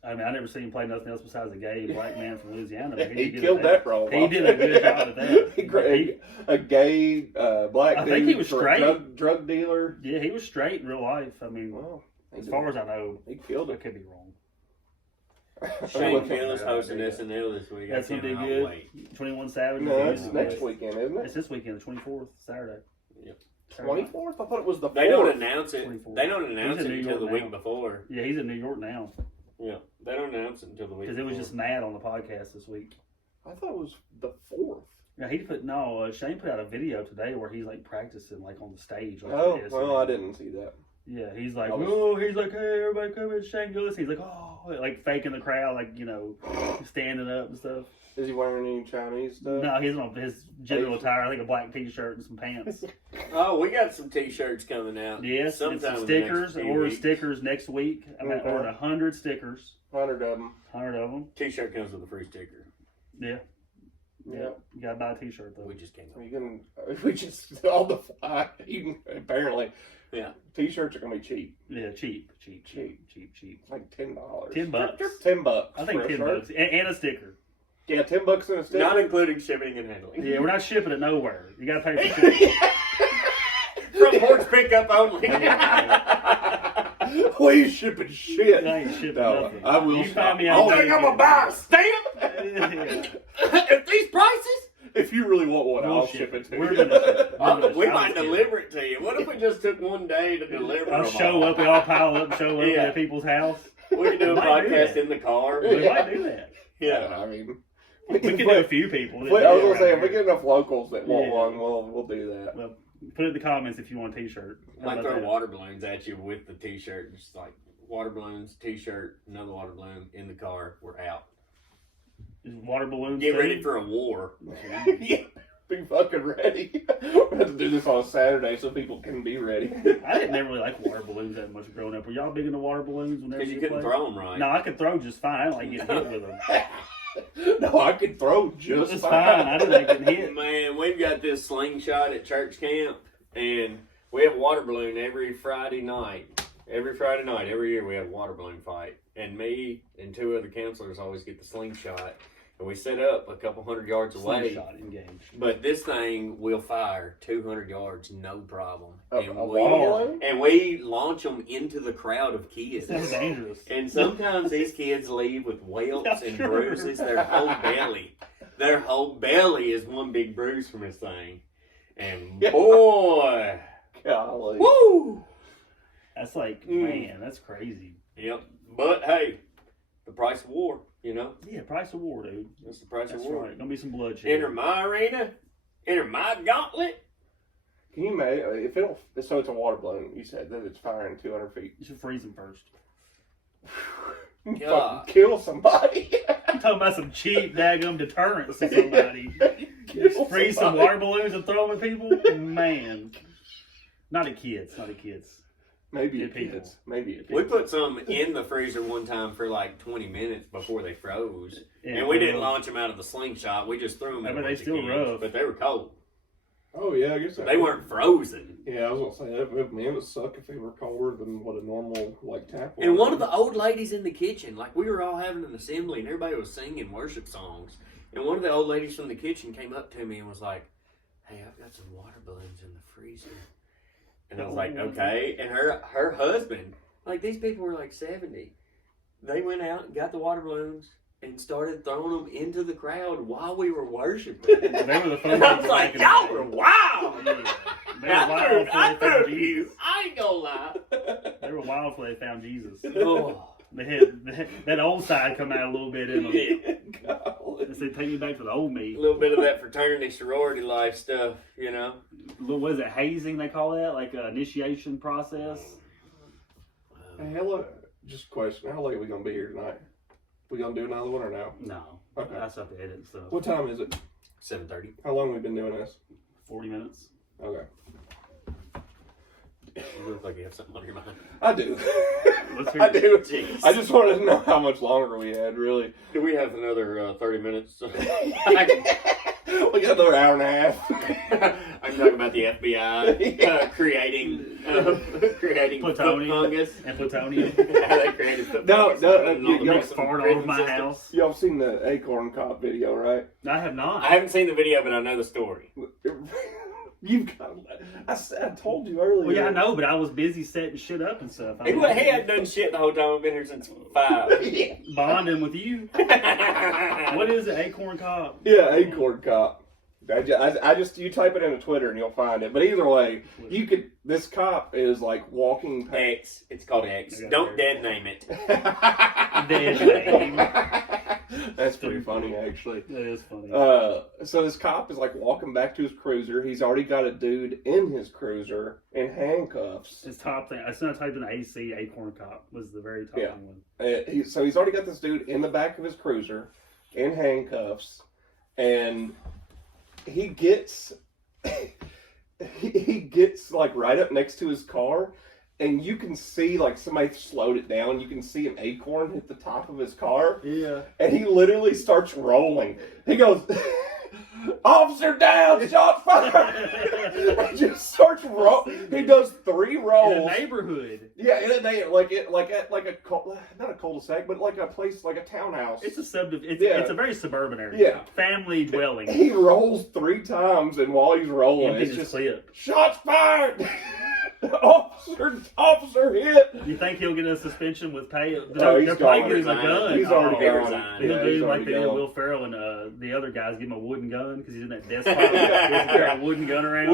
I mean, I never seen him play nothing else besides a gay black man from Louisiana. But he killed that role. He did a good job at that. A gay black dude. I think he was straight. Drug dealer. Yeah, he was straight in real life. I mean, as far as I know, he killed it. I could be wrong. Shane Gillis hosting SNL this week. That's gonna be good. 21 Savage. No, it's next weekend, isn't it? It's this weekend, the 24th, Saturday. Yep. 24th? I thought it was the 4th. They don't announce it. 24th. They don't announce it until the week now. before. Yeah, he's in New York now. Yeah, they don't announce it until the week before. Because it was just Matt on the podcast this week. I thought it was the 4th. Yeah, Shane put out a video today where he's like practicing like on the stage. Like, well, I didn't see that. Yeah, he's like, was... hey, everybody come in, Shane Gillis. He's like, like faking the crowd, like, standing up and stuff. Is he wearing any Chinese stuff? No, he's on his general attire, I think a black t-shirt and some pants. Oh, we got some t-shirts coming out. Yes, sometime some stickers. Order stickers next week. I'm going to order 100 stickers. 100 of them. 100 of them. T-shirt comes with a free sticker. Yeah. Yeah. You got to buy a t-shirt, though. We just came up. Apparently. Yeah. T-shirts are going to be cheap. Yeah, cheap. Like $10. $10. $10. I think $10. And a sticker. Yeah, $10 and a sticker. Not including shipping and handling. Yeah, we're not shipping it nowhere. You got to pay for shipping. From porch pickup only. We ain't shipping shit. I ain't shipping No, nothing. I will. You find me I out don't think I'm going to buy a stamp. At these prices? If you really want one, We'll I'll ship it to We're you. gonna We might deliver it to you. What if we just took one day to deliver I'll them show all? up, we all pile up and show up at people's house. We can do a We might do podcast that. in the car. We might do that. Yeah. I mean, We can do a few people. I was going to say, if we get enough locals that want one, we'll do that. Well, put it in the comments if you want a t-shirt. How Might about throw that? water balloons at you with the t-shirt. Just like water balloons, t-shirt, another water balloon in the car. We're out. Is water balloons. Get thing? ready for a war. Yeah, be fucking ready. We have to do this on Saturday so people can be ready. I didn't never really like water balloons that much growing up. Were y'all big into water balloons whenever Because you you couldn't played? throw them right. No, I could throw just fine. I didn't like getting hit with them. No, I can throw just It's fine. fine. I didn't like getting hit. Man, we've got this slingshot at church camp, and we have a water balloon every Friday night. Every year we have a water balloon fight. And me and two other counselors always get the slingshot. And we set up a couple 100 yards away. Slingshot engaged. But this thing will fire 200 yards, no problem. A water balloon? And we launch them into the crowd of kids. Sounds dangerous. And sometimes these kids leave with welts Yeah, and sure. bruises. Their whole belly is one big bruise from this thing. And boy, Golly. woo! That's like, man, that's crazy. Yep. But hey, the price of war, Yeah, price of war, dude. That's the price That's of war. right. Gonna be some bloodshed. Enter my arena, enter my gauntlet. Can you imagine if it'll? So it's a water balloon. You said that it's firing 200 feet. You should freeze them first. God. Fucking kill somebody. You talking about some cheap daggum deterrents to somebody? Kill Freeze some somebody. water balloons and throw them at people? Man. Not at kids. Maybe At it people. kids. Maybe it We kids. put some in the freezer one time for like 20 minutes before they froze. Yeah, And we didn't well, launch them out of the slingshot. We just threw them I in mean, a they bunch of still kids, rough. but they were cold. Oh yeah, I guess They weren't frozen. Yeah, I was gonna say that. Man, it would suck if they were colder than what a normal tap. And one of the old ladies in the kitchen, like we were all having an assembly and everybody was singing worship songs. And one of the old ladies from the kitchen came up to me and was like, "Hey, I've got some water balloons in the freezer." And I was like, okay. And her husband, like these people were like 70. They went out and got the water balloons and started throwing them into the crowd while we were worshiping. They were the fun And I was people like, back in y'all the were day. wild. Yeah. They were wild before I they found threw you. Jesus. I ain't gonna lie. They were wild before they found Jesus. Oh. They had that old side come out a little bit in them. Yeah. They said, take me back to the old me. A little bit of that fraternity sorority life stuff, you know. What is it, hazing they call that? Like an initiation process? Hey, just a question. How late are we going to be here tonight? We going to do another one or no? No. Okay. That's up to edit and stuff. What time is it? 7:30. How long have we been doing this? 40 minutes. Okay. You look like you have something on your mind. I do. Let's hear I it. do. Jeez. I just wanted to know how much longer we had, really. Do we have another 30 minutes? We got another hour and a half. I can talk about the FBI creating foot Plutonium. fungus. And plutonium. How they created foot No, fungus. no, and put it in all the y'all prison fart all over my systems. house. Y'all seen the Acorn Cop video, right? I have not. I haven't seen the video, but I know the story. You've got. I told you earlier. Well, yeah, I know, but I was busy setting shit up and stuff. I He mean, hadn't done shit the whole time. I've been here since 5. Yeah. bonding with you. What is it, Acorn Cop? Yeah, Acorn Cop. I just you type it into Twitter and you'll find it. But either way, you could. This cop is like walking past. X. It's called X. Okay. Don't dead name it. Dead name. That's pretty funny, actually. That is funny. So this cop is like walking back to his cruiser. He's already got a dude in his cruiser in handcuffs. His top thing. As soon as I typed in AC, Acorn Cop was the very top Yeah. one. So he's already got this dude in the back of his cruiser in handcuffs, and he gets he gets like right up next to his car, and you can see like somebody slowed it down. You can see an acorn hit the top of his car, Yeah. and he literally starts rolling. He goes, "Officer down, shots fired!" He just starts rolling. He does 3 rolls. In a neighborhood. Yeah, in a day, like not a cul-de-sac, but like a place, like a townhouse. It's a Yeah. it's a very suburban area. Yeah. Family dwelling. He rolls 3 times, and while he's rolling, Empty it's his just clip. shots fired. Officer hit. You think he'll get a suspension with pay? Oh, he's They're probably gone. giving him a gun. He's already He gone. resigned. He'll Yeah, do he's like already they did gone. Will Ferrell and the other guys give him a wooden gun because he's in that desk pop. He's carrying a wooden gun around.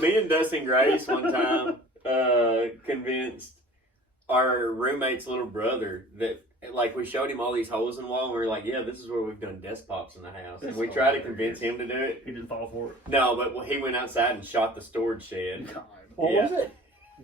Me and Dustin Grace one time convinced our roommate's little brother that like we showed him all these holes in the wall and we were like, yeah, this is where we've done desk pops in the house. And That's we tried to hilarious. convince him to do it. He didn't fall for it. No, but he went outside and shot the storage shed. God. What Yeah. was it?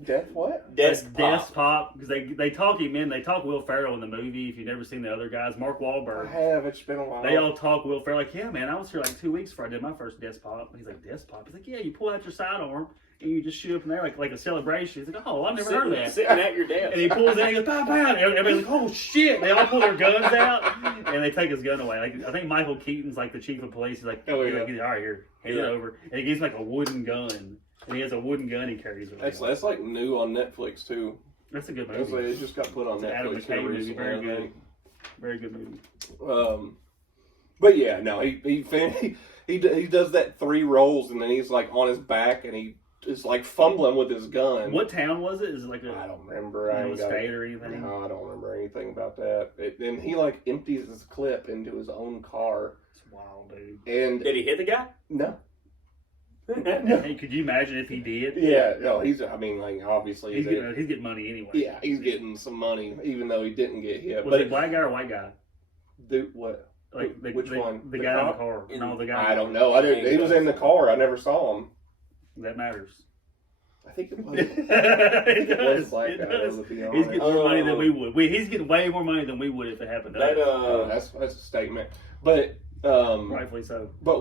Death what? Desk Desk pop. pop because they talk him in. They talk Will Ferrell in the movie. If you've never seen the other guys, Mark I Wahlberg. have. It's been a while. They all talk Will Ferrell like, yeah, man, I was here like 2 weeks before I did my first desk pop. He's like, desk pop? He's like, yeah, you pull out your sidearm and you just shoot up in there like a celebration. He's like, oh, I've never heard of that. Sitting at your desk. And he pulls in and he goes, pow, pow. And everybody's like, oh, shit. They all pull their guns out and they take his gun away. Like I think Michael Keaton's like the chief of police. He's like, Oh, yeah. all right, here, hand it over. And he gives him like a wooden gun. And he has a wooden gun he carries around. That's like new on Netflix too. That's a good It's movie. like, it just got put on It's an Adam Netflix McKay here movie, recently, very I good. think. Very good movie. But yeah, no, he does that 3 rolls and then he's like on his back and he is like fumbling with his gun. What town was it? Is it like I a don't remember. I ain't got state or anything? No, I don't remember anything about that. And he like empties his clip into his own car. It's wild, dude. And Did he hit the guy? no, Hey, could you imagine if he did? yeah, no, I mean, like obviously, He's getting money anyway. yeah, he's getting some money even though he didn't get hit. Was but it black guy or white guy? dude, what? Like Which one? The The guy in the cop? car. In- No, the guy. I don't know. I didn't. He was in the car. I never saw him. That matters. I think it was. It does. black It guy, does. to be He's honest. getting more money than we would. He's getting way more money than we would if it happened to That us. That's a statement. But Rightfully so. But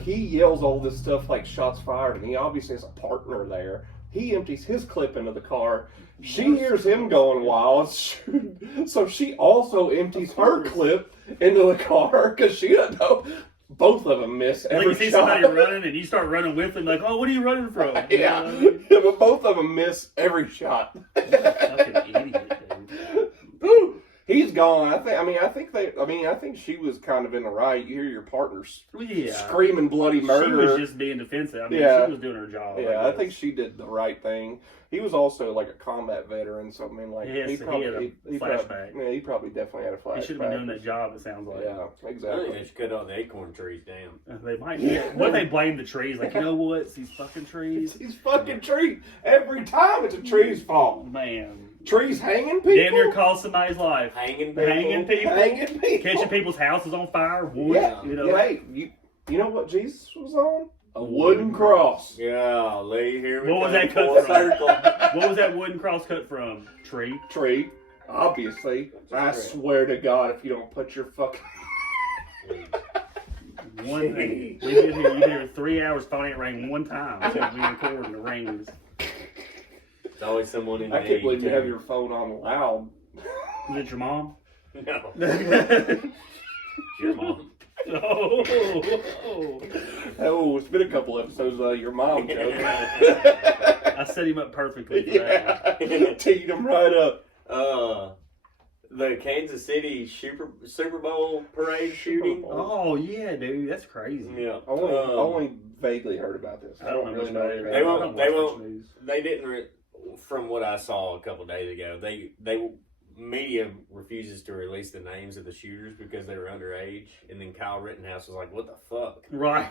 he yells all this stuff like shots fired, and he obviously has a partner there. He empties his clip into the car. She hears him going wild, so she also empties her clip into the car because she doesn't know. Both of them miss Like every you see shot. somebody running and you start running with them, like, oh, what are you running from? You Yeah. know what I mean? Yeah, but both of them miss every shot. Fucking idiot, dude. Ooh, he's gone. I think she was kind of in the right. You hear your partner's screaming bloody murder. She was just being defensive. I mean, Yeah. she was doing her job. Yeah, I think she did the right thing. He was also like a combat veteran, so I mean, like Yes, he he had a flashback. Probably, he probably definitely had a flashback. He should have been doing that job. It sounds like. Yeah, I exactly. think they should cut all the acorn trees down. They might. What they blame the trees? Like, you know what? It's these fucking trees. It's these fucking trees. Every time it's a tree's fault. Man. Trees hanging people. Damn near cost somebody's life. Hanging people. Hanging people. Hanging people. Catching people's houses on fire. Wood. Yeah. You know. Yeah, hey, you know what Jesus was on? A wooden cross. Golly, here we What was go. that cut Full from? circle. What was that wooden cross cut from? Tree. Tree. Obviously. I swear to God, if you don't put your fucking... One thing. We've been here. You've been here 3 hours. Phone ain't rang one time since we recorded the rings. It's always someone in I need. can't believe you too. have your phone on loud. Is it your mom? No. Oh. Your mom. Oh, it's been a couple episodes of your mom joke. I set him up perfectly for that one. Yeah, teed him right up. The Kansas City Super Bowl parade shooting. Oh yeah, dude, that's crazy. Yeah. Only vaguely heard about this. I don't really know know much anything. about They it. won't- I don't they watch won't- much news. They didn't. From what I saw a couple days ago, they media refuses to release the names of the shooters because they were underage, and then Kyle Rittenhouse was like, "What the fuck?" Right.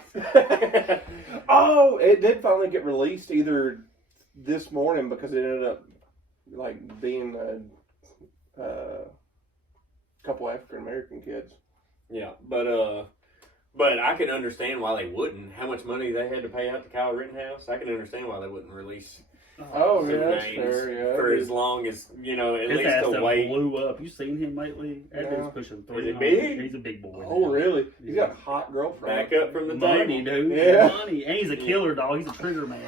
Oh, it did finally get released either this morning because it ended up like being a couple African American kids. Yeah, but I can understand why they wouldn't. How much money they had to pay out to Kyle Rittenhouse, I can understand why they wouldn't release Oh, some yeah, that's names fair. Yeah, for as long as at His least ass to done wait. blew up. You seen him lately? That Yeah. dude's pushing 300. Is it big? He's a big boy. Oh, now. really? He's got a hot girlfriend. Back up from the Money, table. dude. Yeah. Money. And he's a killer dog. He's a trigger man.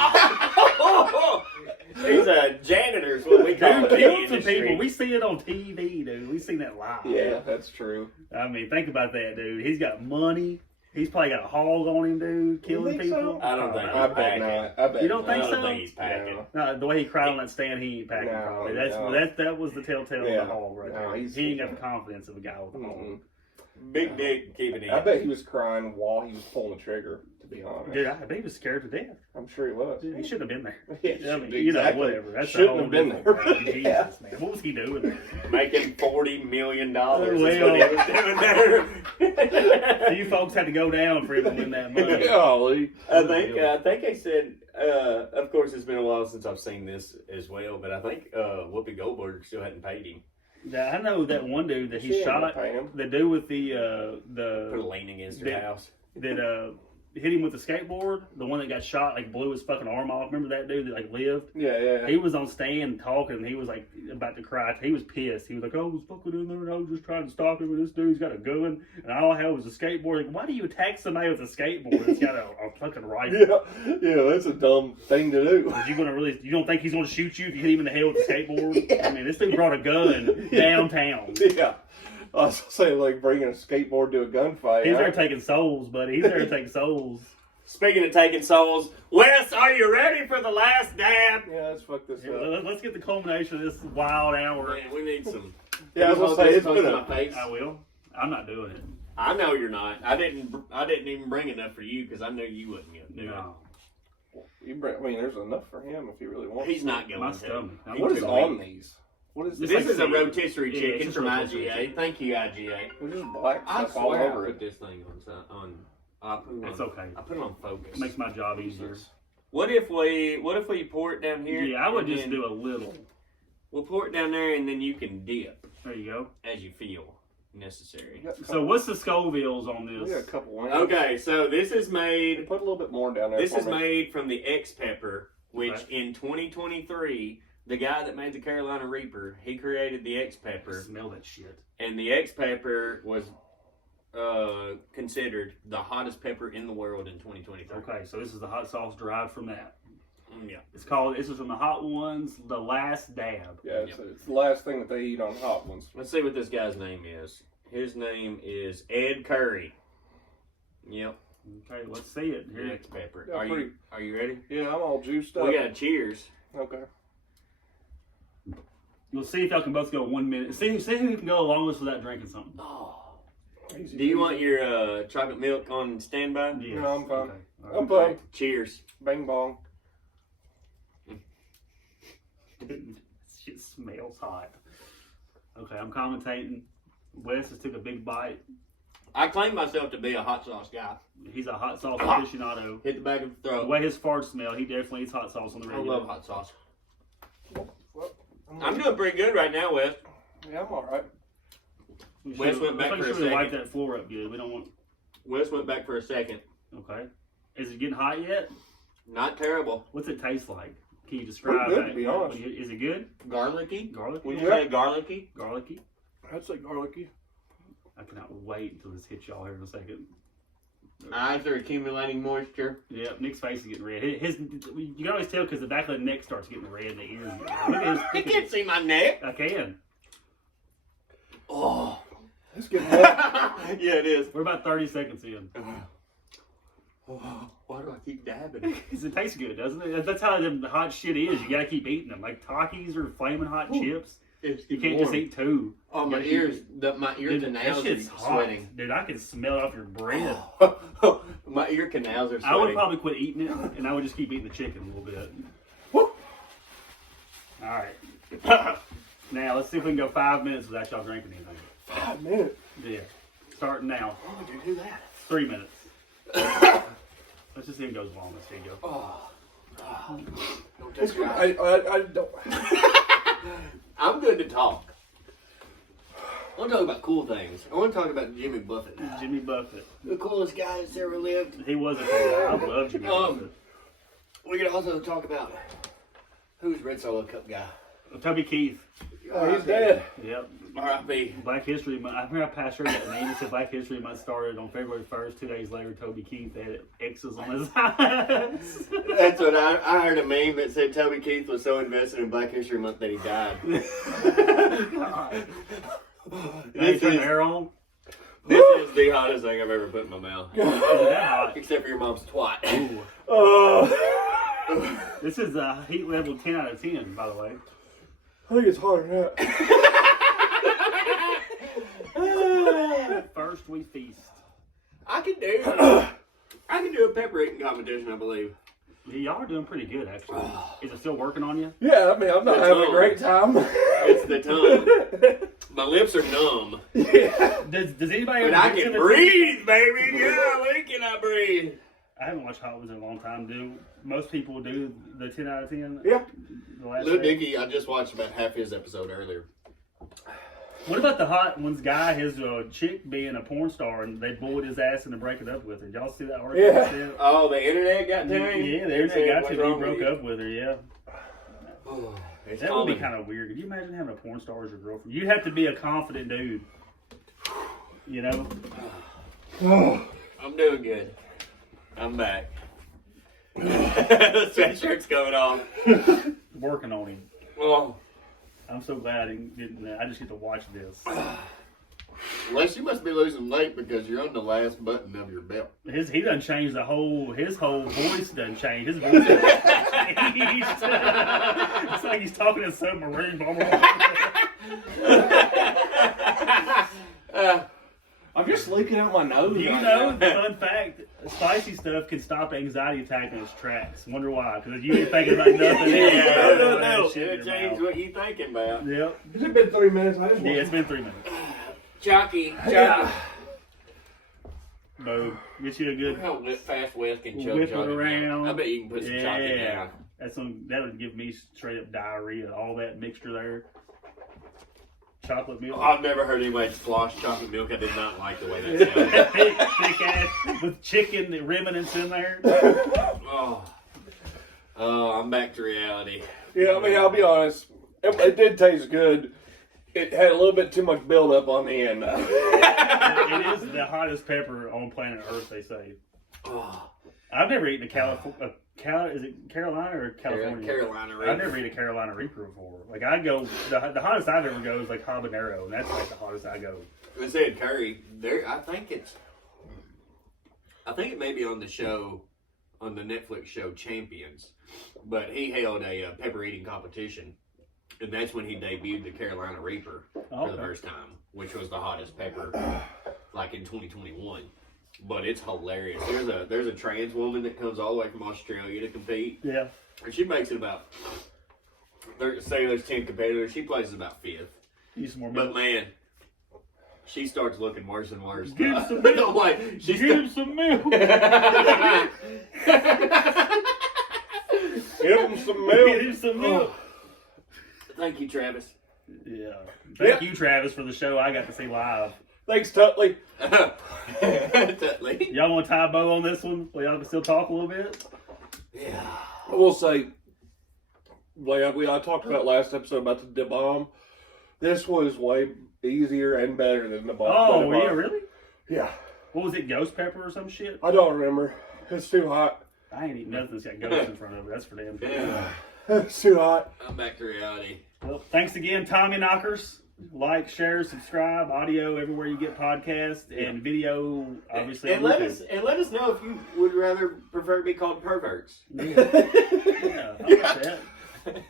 He's a janitor, is what we call Dude it. in the killed some industry. people. We see it on TV, dude. We seen that live. Yeah, that's true. I mean, think about that, dude. He's got money. He's probably got a hog on him, dude. Killing think so? people. I don't think I he's bet packing. not. I bet You don't not. I think don't so? think he's packing. No, the way he cried on that stand, he ain't packing. No, probably. no. That was the telltale Yeah. of the hog right No, there. he's- He ain't got the confidence of a guy with a hog. Mm-mm. Big dick, keep it in. I bet he was crying while he was pulling the trigger, to be honest. Dude, I bet he was scared to death. I'm sure he was. Dude, he shouldn't have been there. Yeah, I mean, exactly. whatever. That's Shouldn't a whole have been different there. thing. Jesus, Yeah. man. What was he doing there? Making $40 million is Well. what he was doing there. You folks had to go down for him to win that money. Golly. I think they said. Of course, it's been a while since I've seen this as well, but I think Whoopi Goldberg still hadn't paid him. Now, I know that one dude that She he ain't gonna shot. pay him. The dude with Put a the lien against her That- house. that hit him with the skateboard. The one that got shot, like blew his fucking arm off. Remember that dude that like lived? Yeah. He was on stand talking, and he was like about to cry. He was pissed. He was like, "I was fucking in there, and I was just trying to stop him, and this dude's got a gun, and all I had was a skateboard." Like, why do you attack somebody with a skateboard that's got a fucking rifle? Yeah, that's a dumb thing to do. Is you gonna really? You don't think he's gonna shoot you if you hit him in the head with a skateboard? I mean, this dude brought a gun downtown. Yeah. I was saying, like, bringing a skateboard to a gunfight. He's there taking souls, buddy. He's there taking souls. Speaking of taking souls, Wes, are you ready for the last dab? Yeah, let's fuck this Yeah, up. let's get the culmination of this wild hour. Man, we need some. Yeah, I was gonna say, it's Close been to a... my face. I will. I'm not doing it. I know you're not. I didn't even bring enough for you because I knew you wasn't gonna do No. there's enough for him if he really it. wants He's to. not going My to. stomach. He's What is too on weak. these? What is This This like is a seafood. rotisserie Yeah, chicken it's just from rotisserie IGA. chicken. Thank you, IGA. There's just black I stuff all swear I over put it. this thing on. I put it on. It's okay. I put it on focus. It makes my job easier. What if we pour it down here? Yeah, I would and just then do a little. We'll pour it down there, and then you can dip There you go. as you feel necessary. We got a So couple- what's the Scovilles on we got a this? couple wings. Okay, so this is made. Put a little bit more down there. This for is me. made from the X pepper, which Okay. in 2023, the guy that made the Carolina Reaper, he created the X pepper, Smell that shit. and the X pepper was considered the hottest pepper in the world in 2023. Okay, so this is the hot sauce derived from that. Yeah. It's called. This is from the Hot Ones, the Last Dab. Yeah, it's the last thing that they eat on hot ones. Let's see what this guy's name is. His name is Ed Curry. Yep. Okay, let's see it. The Here. X pepper. Yeah, Are you ready? Yeah, I'm all juiced up. We got cheers. Okay. We'll see if y'all can both go 1 minute. See who can go the longest without drinking something. Oh. Easy Do you peasy. want your chocolate milk on standby? Yes. No, I'm fine. Okay. All right. I'm fine. Cheers. Bang bong. Dude, this shit smells hot. Okay, I'm commentating. Wes has took a big bite. I claim myself to be a hot sauce guy. He's a hot sauce aficionado. Hit the back of the The throat. way his farts smell, he definitely eats hot sauce on the I regular. love hot sauce. Well, I'm doing pretty good right now, Wes. Yeah, I'm all right. We Wes should- went back let's for a make sure we wipe second. that floor up good. We don't want. Wes went back for a second. Okay. Is it getting hot yet? Not terrible. What's it taste like? Can you describe good, it? to be honest. Is it good? Garlicky? Garlicky? Would you Yeah. say garlicky? Garlicky? I'd say garlicky. I cannot wait until this hits y'all here in a second. Eyes are accumulating moisture. Yep, Nick's face is getting red. His you can always tell because the back of the neck starts getting red and the ears get red. Look at his, You look at can't his, see my neck. I can. Oh. Let's get Yeah, it is. We're about 30 seconds in. Oh, why do I keep dabbing? Because it tastes good, doesn't it? That's how the hot shit is. You gotta keep eating them. Like Takis or flaming hot chips. It's You can't just eat two. Oh, my You gotta ears. keep My it. ear Dude, canals that are shit's hot. sweating. Dude, I can smell it off your breath. My ear canals are I would sweating. probably quit eating it, and I would just keep eating the chicken a little bit. Woo. Alright. Now, let's see if we can go 5 minutes without y'all drinking anything. 5 minutes. Yeah. Starting now. Why would you do that? 3 minutes. Let's just see if it goes long. Here you go. Oh. Don't It's touch good. your eyes. I don't. I'm good to talk. I want to talk about cool things. I want to talk about Jimmy Buffett. Jimmy Buffett. The coolest guy that's ever lived. He was a cool guy. I love Jimmy Um, Buffett. We could also talk about who's Red Solo Cup guy. Toby Keith. Oh, he's dead. Yep. R.I.P. Black History Month. I remember I passed her that name. It said Black History Month started on February 1st. 2 days later, Toby Keith had X's on his eyes. That's what I heard a meme that said Toby Keith was so invested in Black History Month that he died. God. Now you This turn is, the air on. this is the hottest thing I've ever put in my mouth. Is it that hot? Except for your mom's twat. Ooh. I This is a heat level 10 out of 10, by the way. think it's hotter than that. First we feast. I can do a pepper eating competition, I believe. Yeah, y'all are doing pretty good, actually. Is it still working on you? Yeah, I mean, I'm not It's having a on. great time. It's the tongue. My lips are numb. Yeah. Does anybody But ever I get to can the- breathe, baby. Golly, can I breathe? I haven't watched Hot Ones in a long time. Do most people do the 10 out of 10? Yeah. The last Lil day? Dicky, I just watched about half his episode earlier. What about the Hot Ones guy, his chick being a porn star, and they bullied his ass into breaking up with her? Did y'all see that article? Yeah. Oh, the internet got to him? Yeah, the It said, internet got "What's to me. wrong He broke with you?" up with her, yeah. It's That would be common. kind of weird. Could you imagine having a porn star as your girlfriend? You have to be a confident dude. You know? Oh. I'm doing good. I'm back. The sweatshirt's coming off. Working on him. Oh, I'm so glad I didn't get in that. I just get to watch this. Les, you must be losing weight because you're on the last button of your belt. He done changed his whole voice done changed. His voice done changed. It's like he's talking to a submarine. I'm just leaking out my nose. Do you right know, now. the fun fact, spicy stuff can stop anxiety attack in its tracks. Wonder why? Because you ain't thinking about nothing. No. Shit in It'll your change mouth. what you thinking about. Yep. Has it been 3 minutes? I just Yeah, it's been 3 minutes. Chalky. Yeah. Boom. Get you a good How fast Wes can choke whip it Johnny around. down. I bet you can put some chalky down. That would give me straight up diarrhea. All that mixture there. Chocolate milk. Oh, I've never heard anybody slosh chocolate milk. I did not like the way that sounded. Thick ass with chicken remnants in there. Oh, I'm back to reality. Yeah, I mean, I'll be honest. It did taste good. It had a little bit too much buildup on the end. It is the hottest pepper on planet Earth, they say. Oh, I've never eaten a California. Is it Carolina or California? Carolina I've never eaten a Carolina Reaper before. Like I go, the hottest I've ever go is like habanero, and that's like the hottest I go. They said curry. There, I think it may be on the show, on the Netflix show Champions, but he held a pepper eating competition, And that's when he debuted the Carolina Reaper for the first time, which was the hottest pepper, like in 2021. But it's hilarious. There's a trans woman that comes all the way from Australia to compete. Yeah. And she makes it about, say there's 10 competitors, she places about 5th. Need some more But milk. man, she starts looking worse and worse. Give some milk. Like, Give some milk. Give him some milk. Give him some milk. Thank you, Travis. Yeah. Thank you, Travis, for the show I got to see live. Thanks, Tutley. Tutley. Y'all want to tie a bow on this one? Well, y'all can still talk a little bit? Yeah. I will say, like I talked about last episode about the bomb. This was way easier and better than the bomb. Oh, yeah, really? Yeah. What was it, ghost pepper or some shit? I don't remember. It's too hot. I ain't eating nothing that's got ghosts in front of it. That's for damn sure. Yeah. It's too hot. I'm back to reality. Well, thanks again, Tommy Knockers. Like, share, subscribe, audio everywhere you get podcasts, and video, obviously. And let us know if you would rather prefer to be called perverts. Yeah, I like that.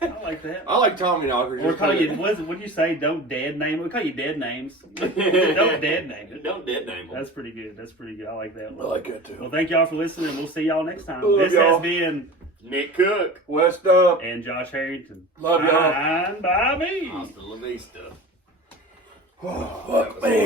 I like that. I like Tommy Knockers. Or call you, what'd you say? Don't dead name it. We call you dead names. Don't dead name it. Don't dead name them. That's pretty good. That's pretty good. I like that I one. like it too. Well, thank y'all for listening. We'll see y'all next time. Love This y'all. has been Nick Cook. West up. and Josh Harrington. Love y'all. Fine by me. Hasta la vista. Oh, fuck me.